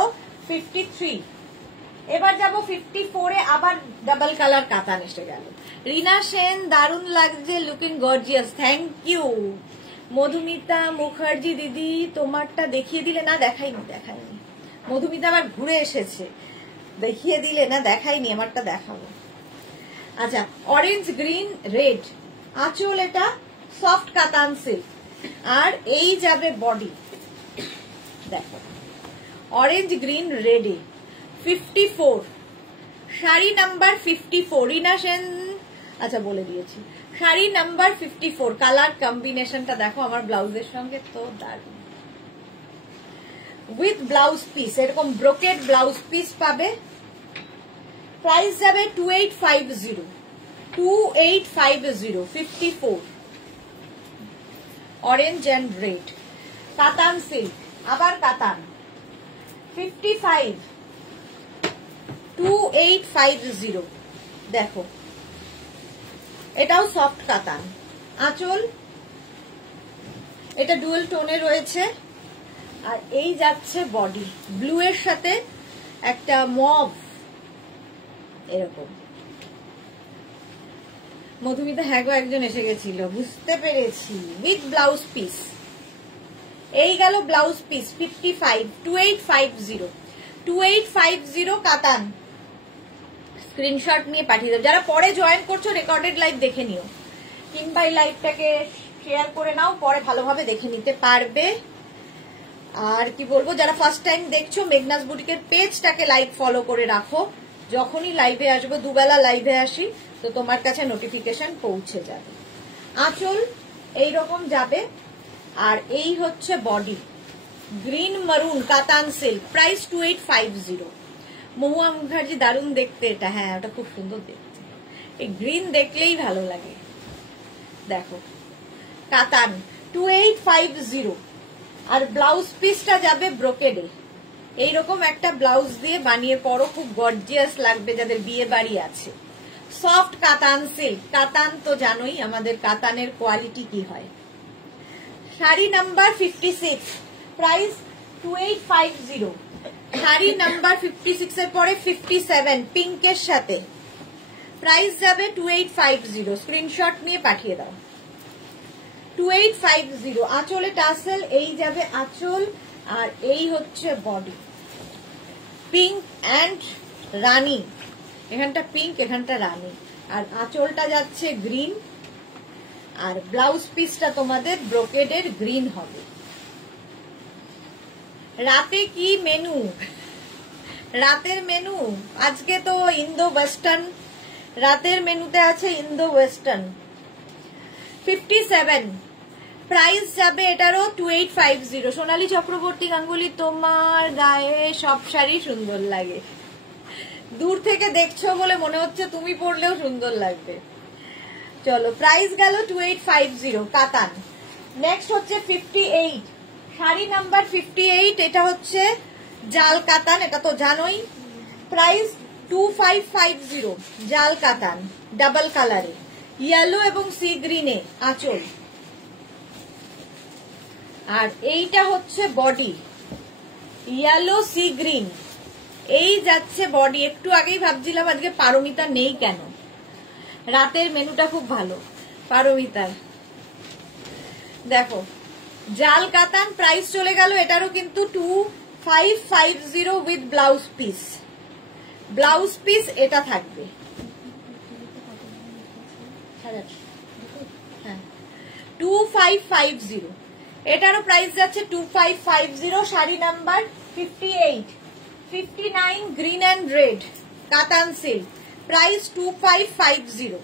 53। এবার যাব 54-এ, আবার ডাবল কালার কাতান এসে গেল। রিনা সেন, দারুণ লাগছে, looking gorgeous, thank you. Madhumita Mukherjee দিদি, তোমারটা দেখিয়ে দিলে না? দেখাইনি। মধুমিতা আবার ঘুরে এসেছে, দেখিয়ে দিলে না? দেখাইনি, আমারটা দেখাবো। আচ্ছা, অরেঞ্জ গ্রিন রেড আঁচল, এটা সফট কাতান সিল্ক, আর এই যাবে বডি। দেখো অরেঞ্জ গ্রিন রেডে 54, শাড়ি নাম্বার 54, রিনা সেন। আচ্ছা বলে দিয়েছি, শাড়ি নাম্বার 54, কালার কম্বিনেশনটা দেখো আমার ব্লাউজের সঙ্গে, তো দারুণ। উইথ ব্লাউজ পিস, এরকম ব্রোকেড ব্লাউজ পিস পাবে। প্রাইস যাবে 2850, 54, অরেঞ্জ অ্যান্ড রেড কাতান সিল্ক, আবার কাতান 55, 2850। দেখো এটাও সফট কাতান, আঁচল এটা ডুয়েল টোনে রয়েছে, আর এই যাচ্ছে বডি, ব্লু এর সাথে একটা মভ এরকম। মধুমিতা, হ্যাঁ গো, একজন এসে গেছিল, বুঝতে পেরেছি। উইথ ব্লাউজ পিস, এই গেল ব্লাউজ পিস 55, 2850 কাতান। স্ক্রিনশট নিয়ে পাঠিয়ে দাও। যারা পরে জয়েন করছো রেকর্ডেড লাইভ দেখে নিও, কিংবা এই লাইভটাকে শেয়ার করে নাও, পরে ভালোভাবে দেখে নিতে পারবে। আর কি বলবো, যারা ফার্স্ট টাইম দেখছো মেঘনাস বুটিকের পেজটাকে লাইক ফলো করে রাখো, যখনই লাইভে আসবো, দুবেলা লাইভে আসি, তো তোমার কাছে নোটিফিকেশন পৌঁছে যাবে। আঁচল এইরকম যাবে, আর এই হচ্ছে বডি, গ্রিন মারুন কাতান সিল্ক, প্রাইস 2850। মহুয়া মুখার্জি, দারুণ দেখতে এটা, হ্যাঁ ওটা খুব সুন্দর দেখতে, এই গ্রিন দেখলেই ভালো লাগে। দেখো কাতান 2850, আর ব্লাউজ পিসটা যাবে ব্রোকেডে এইরকম একটা ব্লাউজ দিয়ে বানিয়ে পরো, খুব গর্জিয়াস লাগবে যাদের বিয়ে বাড়ি আছে। সফট কাতান সিল্ক, কাতান তো জানোই আমাদের কাতানের কোয়ালিটি কি হয়। Sari number 56, price 2850। Sari number 56 এর পরে 57 পিঙ্কের সাথে, প্রাইস যাবে 2850। স্ক্রিনশট নিয়ে পাঠিয়ে দাও। 2850। আঁচলে টাসেল, এই যাবে আঁচল, আর এই হচ্ছে বডি। পিঙ্ক অ্যান্ড রানী, এখানটা পিঙ্ক এখানটা রানী, আর আঁচলটা যাচ্ছে গ্রিন, আর ব্লাউজ পিসটা তোমাদের ব্রোকেডের গ্রিন হবে। রাতে কি মেনু? রাতের মেনু আজকে তো ইন্দো ওয়েস্টার্ন, রাতের মেনুতে আছে ইন্দো ওয়েস্টার্ন। 57 প্রাইস যাবে এটারও 2850। সোনালী চক্রবর্তী গাঙ্গুলি, তোমার গায়ে সব শাড়ি সুন্দর লাগে, দূর থেকে দেখছো বলে মনে হচ্ছে তুমি পরলেও সুন্দর লাগবে। চলো, প্রাইস গেল 2850 কাতান। নেক্সট হচ্ছে 58, শাড়ি নাম্বার 58, এটা হচ্ছে জাল কাতান, এটা তো জানোই। প্রাইস 2550, জাল কাতান, ডাবল কালারে, ইয়েলো এবং সি গ্রিনে আঁচল, আর এইটা হচ্ছে বডি, ইয়েলো সি গ্রিন, এই যাচ্ছে বডি। একটু আগেই ভাবছিলাম আজকে পারমিতা নেই কেন, রাতের মেনুটা খুব ভালো পারমিতার। দেখো জাল কাতান, প্রাইস চলে গেল এটারও কিন্তু 2550 with blouse piece. Blouse piece এটা থাকবে। হ্যাঁ 2550, এটারও প্রাইস যাচ্ছে 2550। Sari number 58, 59 green and red কাতান সিল্ক, প্রাইস 2550।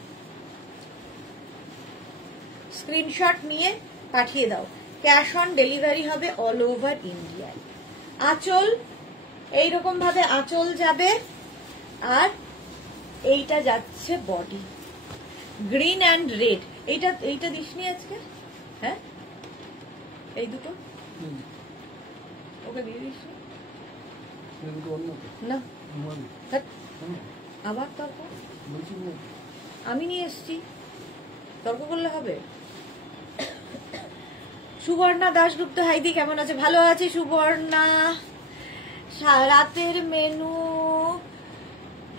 স্ক্রিনশট নিয়ে পাঠিয়ে দাও। ক্যাশ অন ডেলিভারি হবে অল ওভার ইন্ডিয়ায়। আঁচল এইরকম ভাবে আঁচল যাবে, আর এইটা যাচ্ছে বডি, গ্রিন অ্যান্ড রেড। এইটা দিসনি আজকে? হ্যাঁ এই দুটো ওকে দিয়ে দিস না, আবার তর্ক? আমি নিয়ে এসছি, তর্ক করলে হবে? সুবর্ণা দাশগুপ্ত, হাইদি কেমন আছে? ভালো আছে সুবর্ণা। রাতের মেনু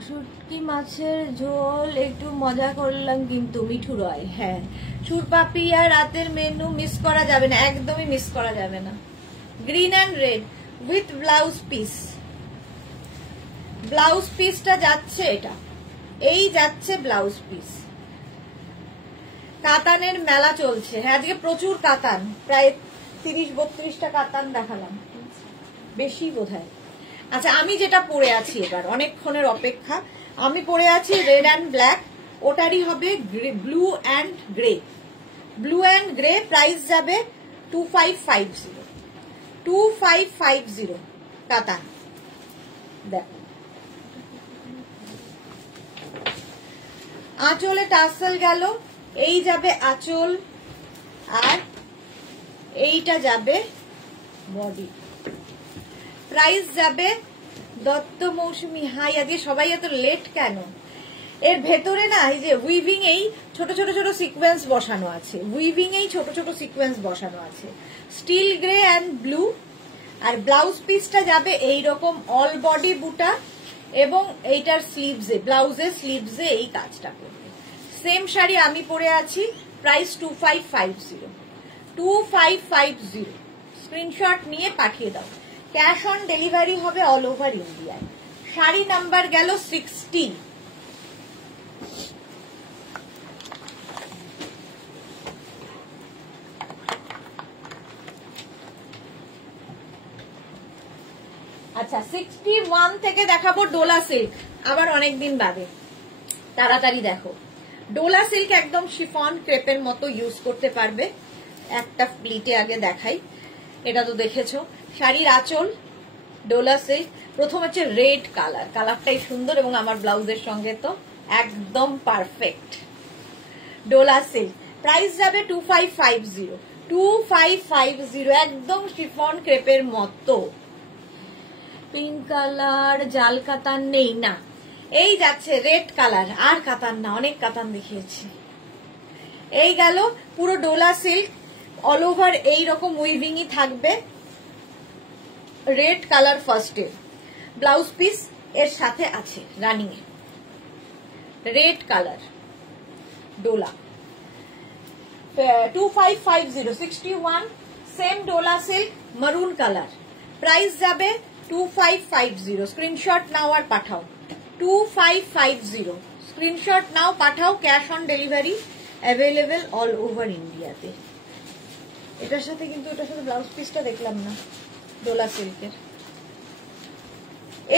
শুটকি মাছের ঝোল, একটু মজা করলাম কিন্তু মিঠু রয়। হ্যাঁ সুরপাপিয়া, রাতের মেনু মিস করা যাবে না, একদমই মিস করা যাবে না। Green and red with blouse piece, blouse পিসটা যাচ্ছে এটা, এই যাচ্ছে ব্লাউজ পিস। কাতানের মেলা চলছে, হ্যাঁ আজকে প্রচুর কাতান, প্রায় 30-32টা কাতান দেখালাম, বেশি বোধহয়। আচ্ছা আমি যেটা পরে আছি এবার, অনেকক্ষণের অপেক্ষা, আমি পরে আছি রেড অ্যান্ড ব্ল্যাক, ওটারই হবে blue and grey. Blue and grey, price যাবে 2550, 2550 কাতান। দেখো আঁচলে টাসেল গেল, এই যাবে আঁচল, আর এইটা যাবে বডি। প্রাইস যাবে দত্ত মৌসুমী, হাই আজকে সবাই এত লেট কেন? এর ভেতরে না এই যে উইভিং এই ছোট ছোট ছোট সিকোয়েন্স বসানো আছে, উইভিং এই ছোট ছোট সিকোয়েন্স বসানো আছে, স্টিল গ্রে অ্যান্ড ব্লু। আর ব্লাউজ পিসটা যাবে এইরকম অল বডি বুটা, এবং এইটার স্লিভসে, ব্লাউজের স্লিভসে এই কাজটা করবে। সেম শাড়ি আমি পরে আছি, প্রাইস 2550, 2550। স্ক্রিনশট নিয়ে পাঠিয়ে দাও। ক্যাশ অন ডেলিভারি হবে অল ওভার ইন্ডিয়ায়। শাড়ি নাম্বার গেল 60। আচ্ছা 61 থেকে দেখাবো ডোলা সিল্ক, আবার অনেকদিন বাদে, তাড়াতাড়ি দেখো। ডোলা সিল্ক একদম শিফন ক্রেপের মতো ইউজ করতে পারবে। একটা প্লিটে আগে দেখাই, এটা তো দেখেছো। শাড়ির আঁচল ডোলা সিল্ক, প্রথম হচ্ছে রেড কালার, কালারটাই সুন্দর এবং আমার ব্লাউজের সঙ্গে তো একদম পারফেক্ট। ডোলা সিল্ক, প্রাইস যাবে 2550, 2550, একদম শিফন ক্রেপের মতো। পিঙ্ক কালার জাল কাতান নেই না, এই যাচ্ছে রেড কালার। আর কাতান না, অনেক কাতান দেখিয়েছি। এই গেল পুরো ডোলা সিল্ক, অল ওভার এইরকম উইভিংই থাকবে। রেড কালার ফার্স্টে, ব্লাউজ পিস এর সাথে আছে রানিং এ, red colour Dola 2550 61 same Dola silk maroon colour. Price যাবে 2550। স্ক্রিনশট নাও আর পাঠাও। 2550 স্ক্রিনশট নাও পাঠাও। Cash on delivery available all over ইন্ডিয়াতে। এটার সাথে কিন্তু এটার সাথে ব্লাউজ পিসটা দেখলাম না ডোলা সিল্কের।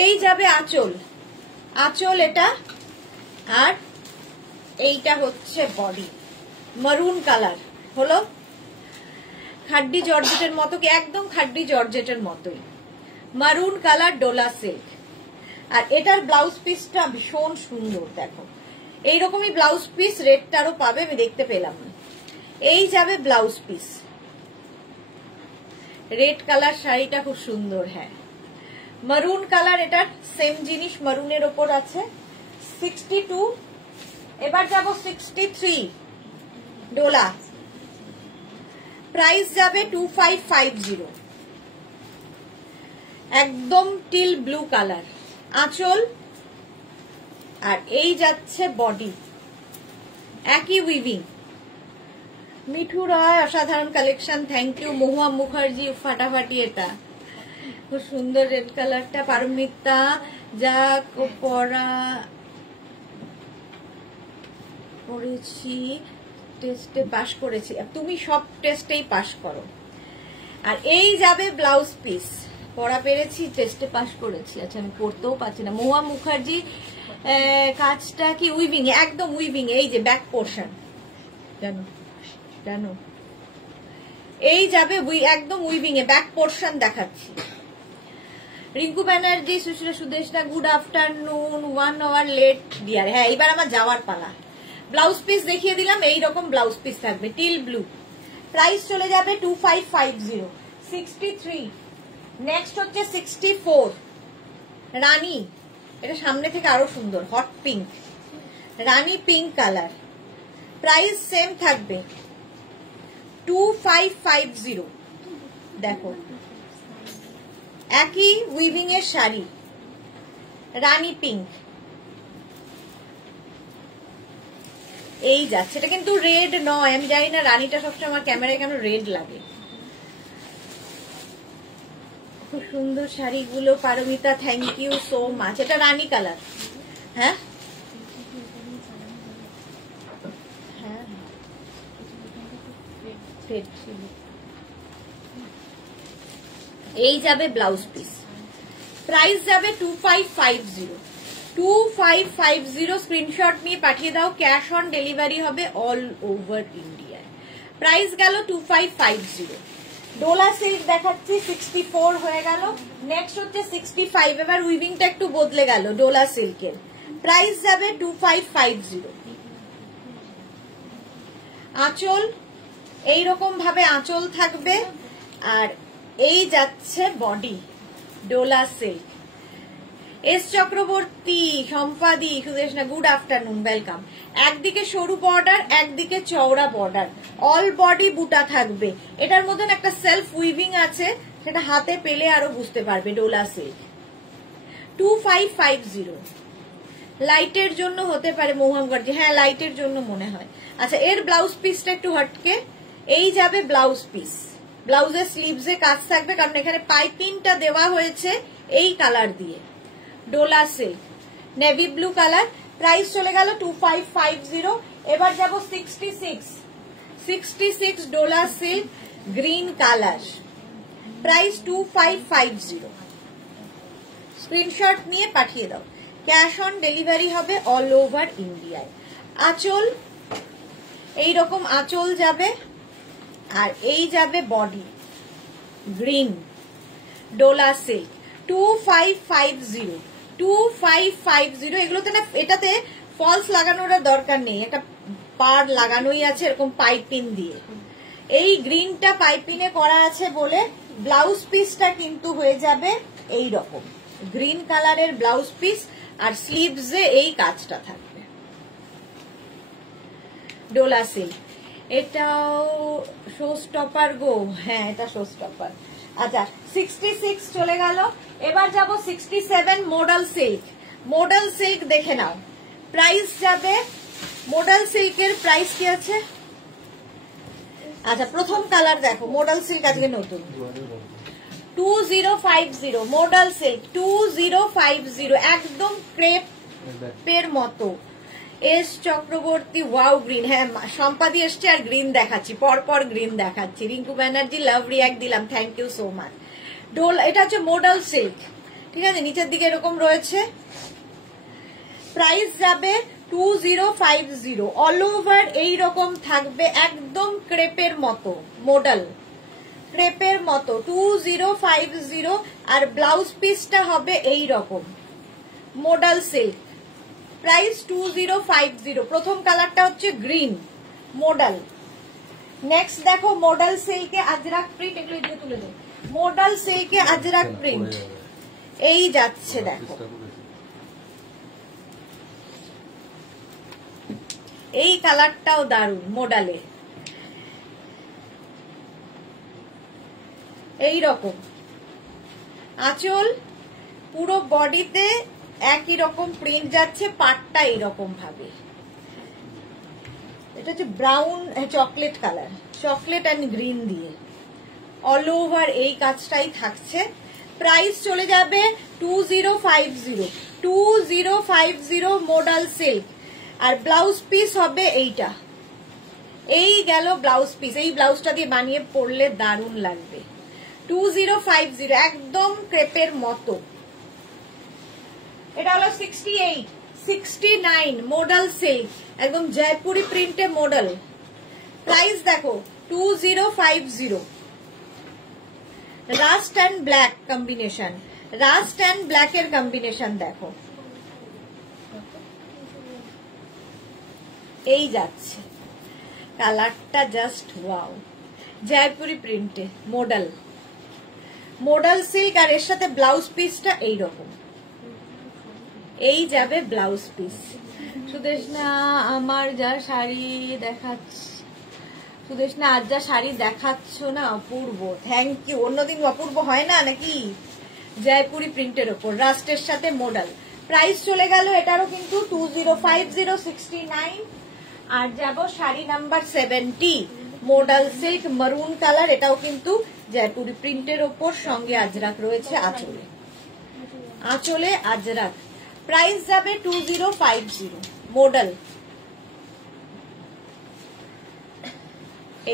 এই যাবে আঁচল, আঁচল এটা, আর এইটা হচ্ছে বডি মারুন কালার। হলো খাড্ডি জর্জেটের মতো, কি একদম খাড্ডি জর্জেটের মতোই মারুন কালার ডোলা সিল্ক। আর এটার ব্লাউজ পিসটা ভীষণ সুন্দর, দেখো এইরকমই ব্লাউজ পিস রেডটারও পাবে, আমি দেখতে পেলাম না। এই যাবে ব্লাউজ পিস, রেড কালার শাড়িটা খুব সুন্দর। হ্যাঁ মারুন কালার, এটার সেম জিনিস মারুনের ওপর আছে। 62, এবার যাব 63 ডোলা। প্রাইস যাবে 2550। একদম টিল ব্লু কালার আঁচল, আর এই যাচ্ছে বডি, একই উইভিং। মিঠু রয় অসাধারণ কালেকশন, থ্যাংক ইউ। মহুয়া মুখার্জি ফাটাফাটি, এটা খুব সুন্দর রেড কালারটা। পারমিতা যা পড়েছি টেস্টে পাশ করেছি, তুমি সব টেস্টেই পাশ করো। আর এই যাবে ব্লাউজ পিস, পড়া পেরেছি টেস্টে পাশ করেছি। আচ্ছা আমি পড়তেও পারছি না। মহুয়া মুখার্জি কাজটা কি উইভিং? একদম উইভিং, এই যে ব্যাক পোর্শন, জানো জানো এই যাবে একদম উইভিং এ ব্যাক পোর্শন দেখাচ্ছি। Rinku Banerjee Sushri Sudeshna good afternoon, 1 hour late dear. হ্যাঁ এবার আমার যাওয়ার পালা। ব্লাউজ পিস দেখিয়ে দিলাম, এইরকম ব্লাউজ পিস থাকবে টিল ব্লু। প্রাইস চলে যাবে 2550। 63, নেক্সট হচ্ছে 64 রানী, এটা সামনে থেকে আরো সুন্দর, হট পিঙ্ক, রানী পিঙ্ক কালার। প্রাইস সেম থাকবে 2550। দেখো একই উইভিং এর শাড়ি, রানী পিঙ্ক। এই যাচ্ছে, এটা কিন্তু রেড নয়, আমি জানি না রানীটা সবসময় আমার ক্যামেরায় কেন রেড লাগে। খুব সুন্দর শাড়িগুলো Paromita, thank you so much. এটা রানী কালার। হ্যাঁ হ্যাঁ এই যাবে ব্লাউজ পিস। প্রাইস যাবে 2550। 2550 স্ক্রিনশট নিয়ে পাঠিয়ে দাও। ক্যাশ অন ডেলিভারি হবে অল ওভার ইন্ডিয়ায়। প্রাইস গেল 2550। ডোলা সিল্ক দেখাচ্ছি, 64 হয়ে গেল। নেক্সট হচ্ছে 65। এবার উইভিংটা একটু বদলে গেল ডোলা সিল্কের। প্রাইস যাবে 2550। আঁচল এইরকম ভাবে আঁচল থাকবে, আর এই যাচ্ছে body Dola silk. S Chakraborty, সম্পাদি, সুদেশনা গুড আফটারনুন, ওয়েলকাম। একদিকে সরু বর্ডার, একদিকে চওড়া বর্ডার, অল বডি বুটা থাকবে। এটার মধ্যে একটা সেলফ উইভিং আছে, সেটা হাতে পেলে আরো বুঝতে পারবে। ডোলা সিল্ক 2550। লাইটের জন্য হতে পারে মহুয়া মুখার্জি, হ্যাঁ লাইটের জন্য মনে হয়। আচ্ছা এর ব্লাউজ পিসটা একটু হটকে। এই যাবে ব্লাউজ পিস, ব্লাউজের স্লিভসে কাজ থাকবে, কারণ এখানে পাইপিংটা দেওয়া হয়েছে এই কালার দিয়ে। Dola silk navy blue colour. Price চলে গেল 2550। এবার যাব 66 Dola silk green colour. Price 2550। Screenshot নিয়ে পাঠিয়ে দাও। ক্যাশ অন ডেলিভারি হবে অল ওভার ইন্ডিয়ায়। আঁচল এইরকম আঁচল যাবে, আর এই যাবে বডি গ্রিন ডোলা সিল্ক 2550। 2550 এগুলোতে না, এটাতে ফলস লাগানোর দরকার নেই, একটা পার লাগানোই আছে এরকম পাইপিং দিয়ে। এই গ্রিনটা পাইপিং এ করা আছে বলে ব্লাউজ পিসটা কিন্তু হয়ে যাবে এই রকম। গ্রিন কালারের ব্লাউজ পিস আর স্লিভসে এই কাজটা থাকবে। ডোলা সিল্ক, এটাও শো স্টপার গো, হ্যাঁ এটা শো স্টপার। আচ্ছা 66 চলে গেল, এবার যাব 67 মডেল সিল্ক। মডেল সিল্ক দেখে নাও, প্রাইস যাবে মডেল সিল্কের প্রাইস কি আছে। আচ্ছা প্রথম কালার দেখো, মডেল সিল্ক আজকে নতুন 2050 মডেল সিল্ক 2050, একদম ক্রেপের মতো। এস চক্রবর্তী, ওয়াও গ্রিন, হ্যাঁ সম্পাদি এসছে আর গ্রিন দেখাচ্ছি, পরপর গ্রিন দেখাচ্ছি। রিঙ্কু ব্যানার্জি লাভ রিয়াক্ট দিলাম, থ্যাংক ইউ সো মাচ। ডোল, এটা হচ্ছে মডেল সিল্ক, ঠিক আছে, নিচের দিকে এরকম রয়েছে। প্রাইস যাবে 2050, অল ওভার এইরকম থাকবে, একদম ক্রেপের মতো, মডেল ক্রেপের মতো 2050, আর ব্লাউজ পিসটা হবে এই রকম মডেল সিল্ক। প্রাইস 2050, প্রথম কালারটা হচ্ছে গ্রিন মডেল। নেক্সট দেখো মডেল সিল্কে আজরাক প্রিন্ট, এগুলো এদিকে তুলে দেব। মডেল সিল্কে আজরাক প্রিন্ট এই যাচ্ছে, দেখো এই কালারটাও দারুণ মডেলে, এই রকম আঁচল, পুরো বডিতে একই রকম প্রিন্ট যাচ্ছে, পাটটা এইরকম ভাবে। এটা হচ্ছে brown chocolate colour, chocolate and green দিয়ে অল ওভার এই কাজটাই থাকছে। প্রাইস চলে যাবে 2050 মডেল সিল্ক, আর ব্লাউজ পিস হবে এইটা। এই গেল ব্লাউজ পিস, এই ব্লাউজটা দিয়ে বানিয়ে পরলে দারুণ লাগবে। 2050, একদম ক্রেপের মতো। এটা হলো 68, 69 মডেল সিল্ক, একদম জয়পুরি প্রিন্টে মডেল। প্রাইস দেখো 2050। Rust and black combination, rust and black এর কম্বিনেশন দেখো, এই যাচ্ছে কালারটা, জাস্ট ওয়াও, জয়পুরি প্রিন্টে মডেল, মডেল সিল্ক, আর এর সাথে ব্লাউজ পিসটা এইরকম, এই যাবে ব্লাউজ পিস। সুদেশনা, আমার যা শাড়ি দেখাচ্ছে, সুদেশনা আজ যা শাড়ি দেখাচ্ছ না অপূর্ব, থ্যাংক ইউ। অন্যদিন অপূর্ব হয় না নাকি? জয়পুরি প্রিন্টের ওপর রাস্টের সাথে মডেল। প্রাইস চলে গেল এটারও কিন্তু 2050, 69। আর যাব sari number 70 model silk maroon colour, এটাও কিন্তু জয়পুরি প্রিন্টের ওপর, সঙ্গে আজরাক রয়েছে আঁচলে, আঁচলে আজরাক। প্রাইস যাবে 2050 মডেল,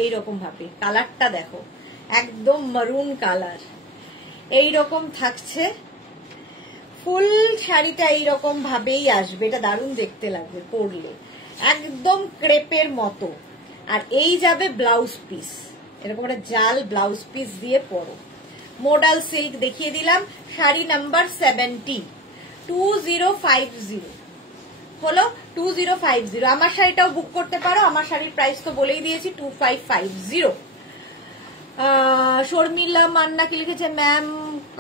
এইরকম ভাবে কালারটা দেখো, একদম মারুন কালার, এইরকম থাকছে। ফুল শাড়িটা এইরকম ভাবেই আসবে, এটা দারুণ দেখতে লাগবে পরলে, একদম ক্রেপের মতো। আর এই যাবে ব্লাউজ পিস, এরকম একটা জাল ব্লাউজ পিস দিয়ে পরো। মডেল সিল্ক দেখিয়ে দিলাম, শাড়ি নাম্বার 70 2050 হলো 2050। আমার শাড়িটাও বুক করতে পারো, আমার শাড়ির প্রাইস তো বলেই দিয়েছি 2550। শর্মিলা মান্না কি লিখেছে, ম্যাম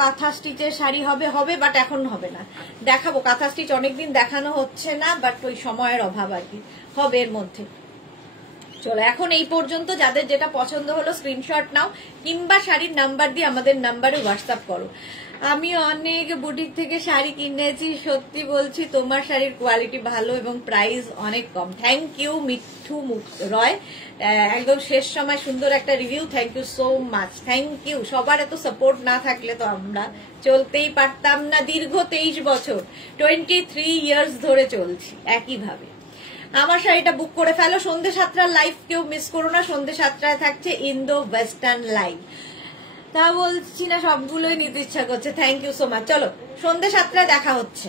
কাঁথা স্টিচের শাড়ি হবে, হবে বাট এখন হবে না, দেখাবো। কাঁথা স্টিচ অনেকদিন দেখানো হচ্ছে না, বাট ওই সময়ের অভাব আর কি, হবে এর মধ্যে। চলো এখন এই পর্যন্ত, যাদের যেটা পছন্দ হলো স্ক্রিনশট নাও, কিংবা শাড়ির নাম্বার দিয়ে আমাদের নাম্বারে হোয়াটসঅ্যাপ করো। আমি অনেক বুটিক থেকে শাড়ি কিনেছি, সত্যি বলছি তোমার শাড়ির কোয়ালিটি ভালো এবং প্রাইস অনেক কম। থ্যাংক ইউ মিঠু রয়, একদম শেষ সময় সুন্দর একটা review, thank you so much, thank you. সবার এত সাপোর্ট না থাকলে তো আমরা চলতেই পারতাম না। দীর্ঘ 23 বছর, 23 ইয়ার্স ধরে চলছি একইভাবে। আমার শাড়িটা বুক করে ফেলো। সন্ধ্যে 7টার লাইভ কেউ মিস করো না, সন্ধ্যে 7টায় থাকছে ইন্দো ওয়েস্টার্ন লাইভ। তা বলছি না, সবগুলোই নিতে ইচ্ছা করছে, থ্যাংক ইউ সো মাচ। চলো সন্ধ্যে 7টায় দেখা হচ্ছে।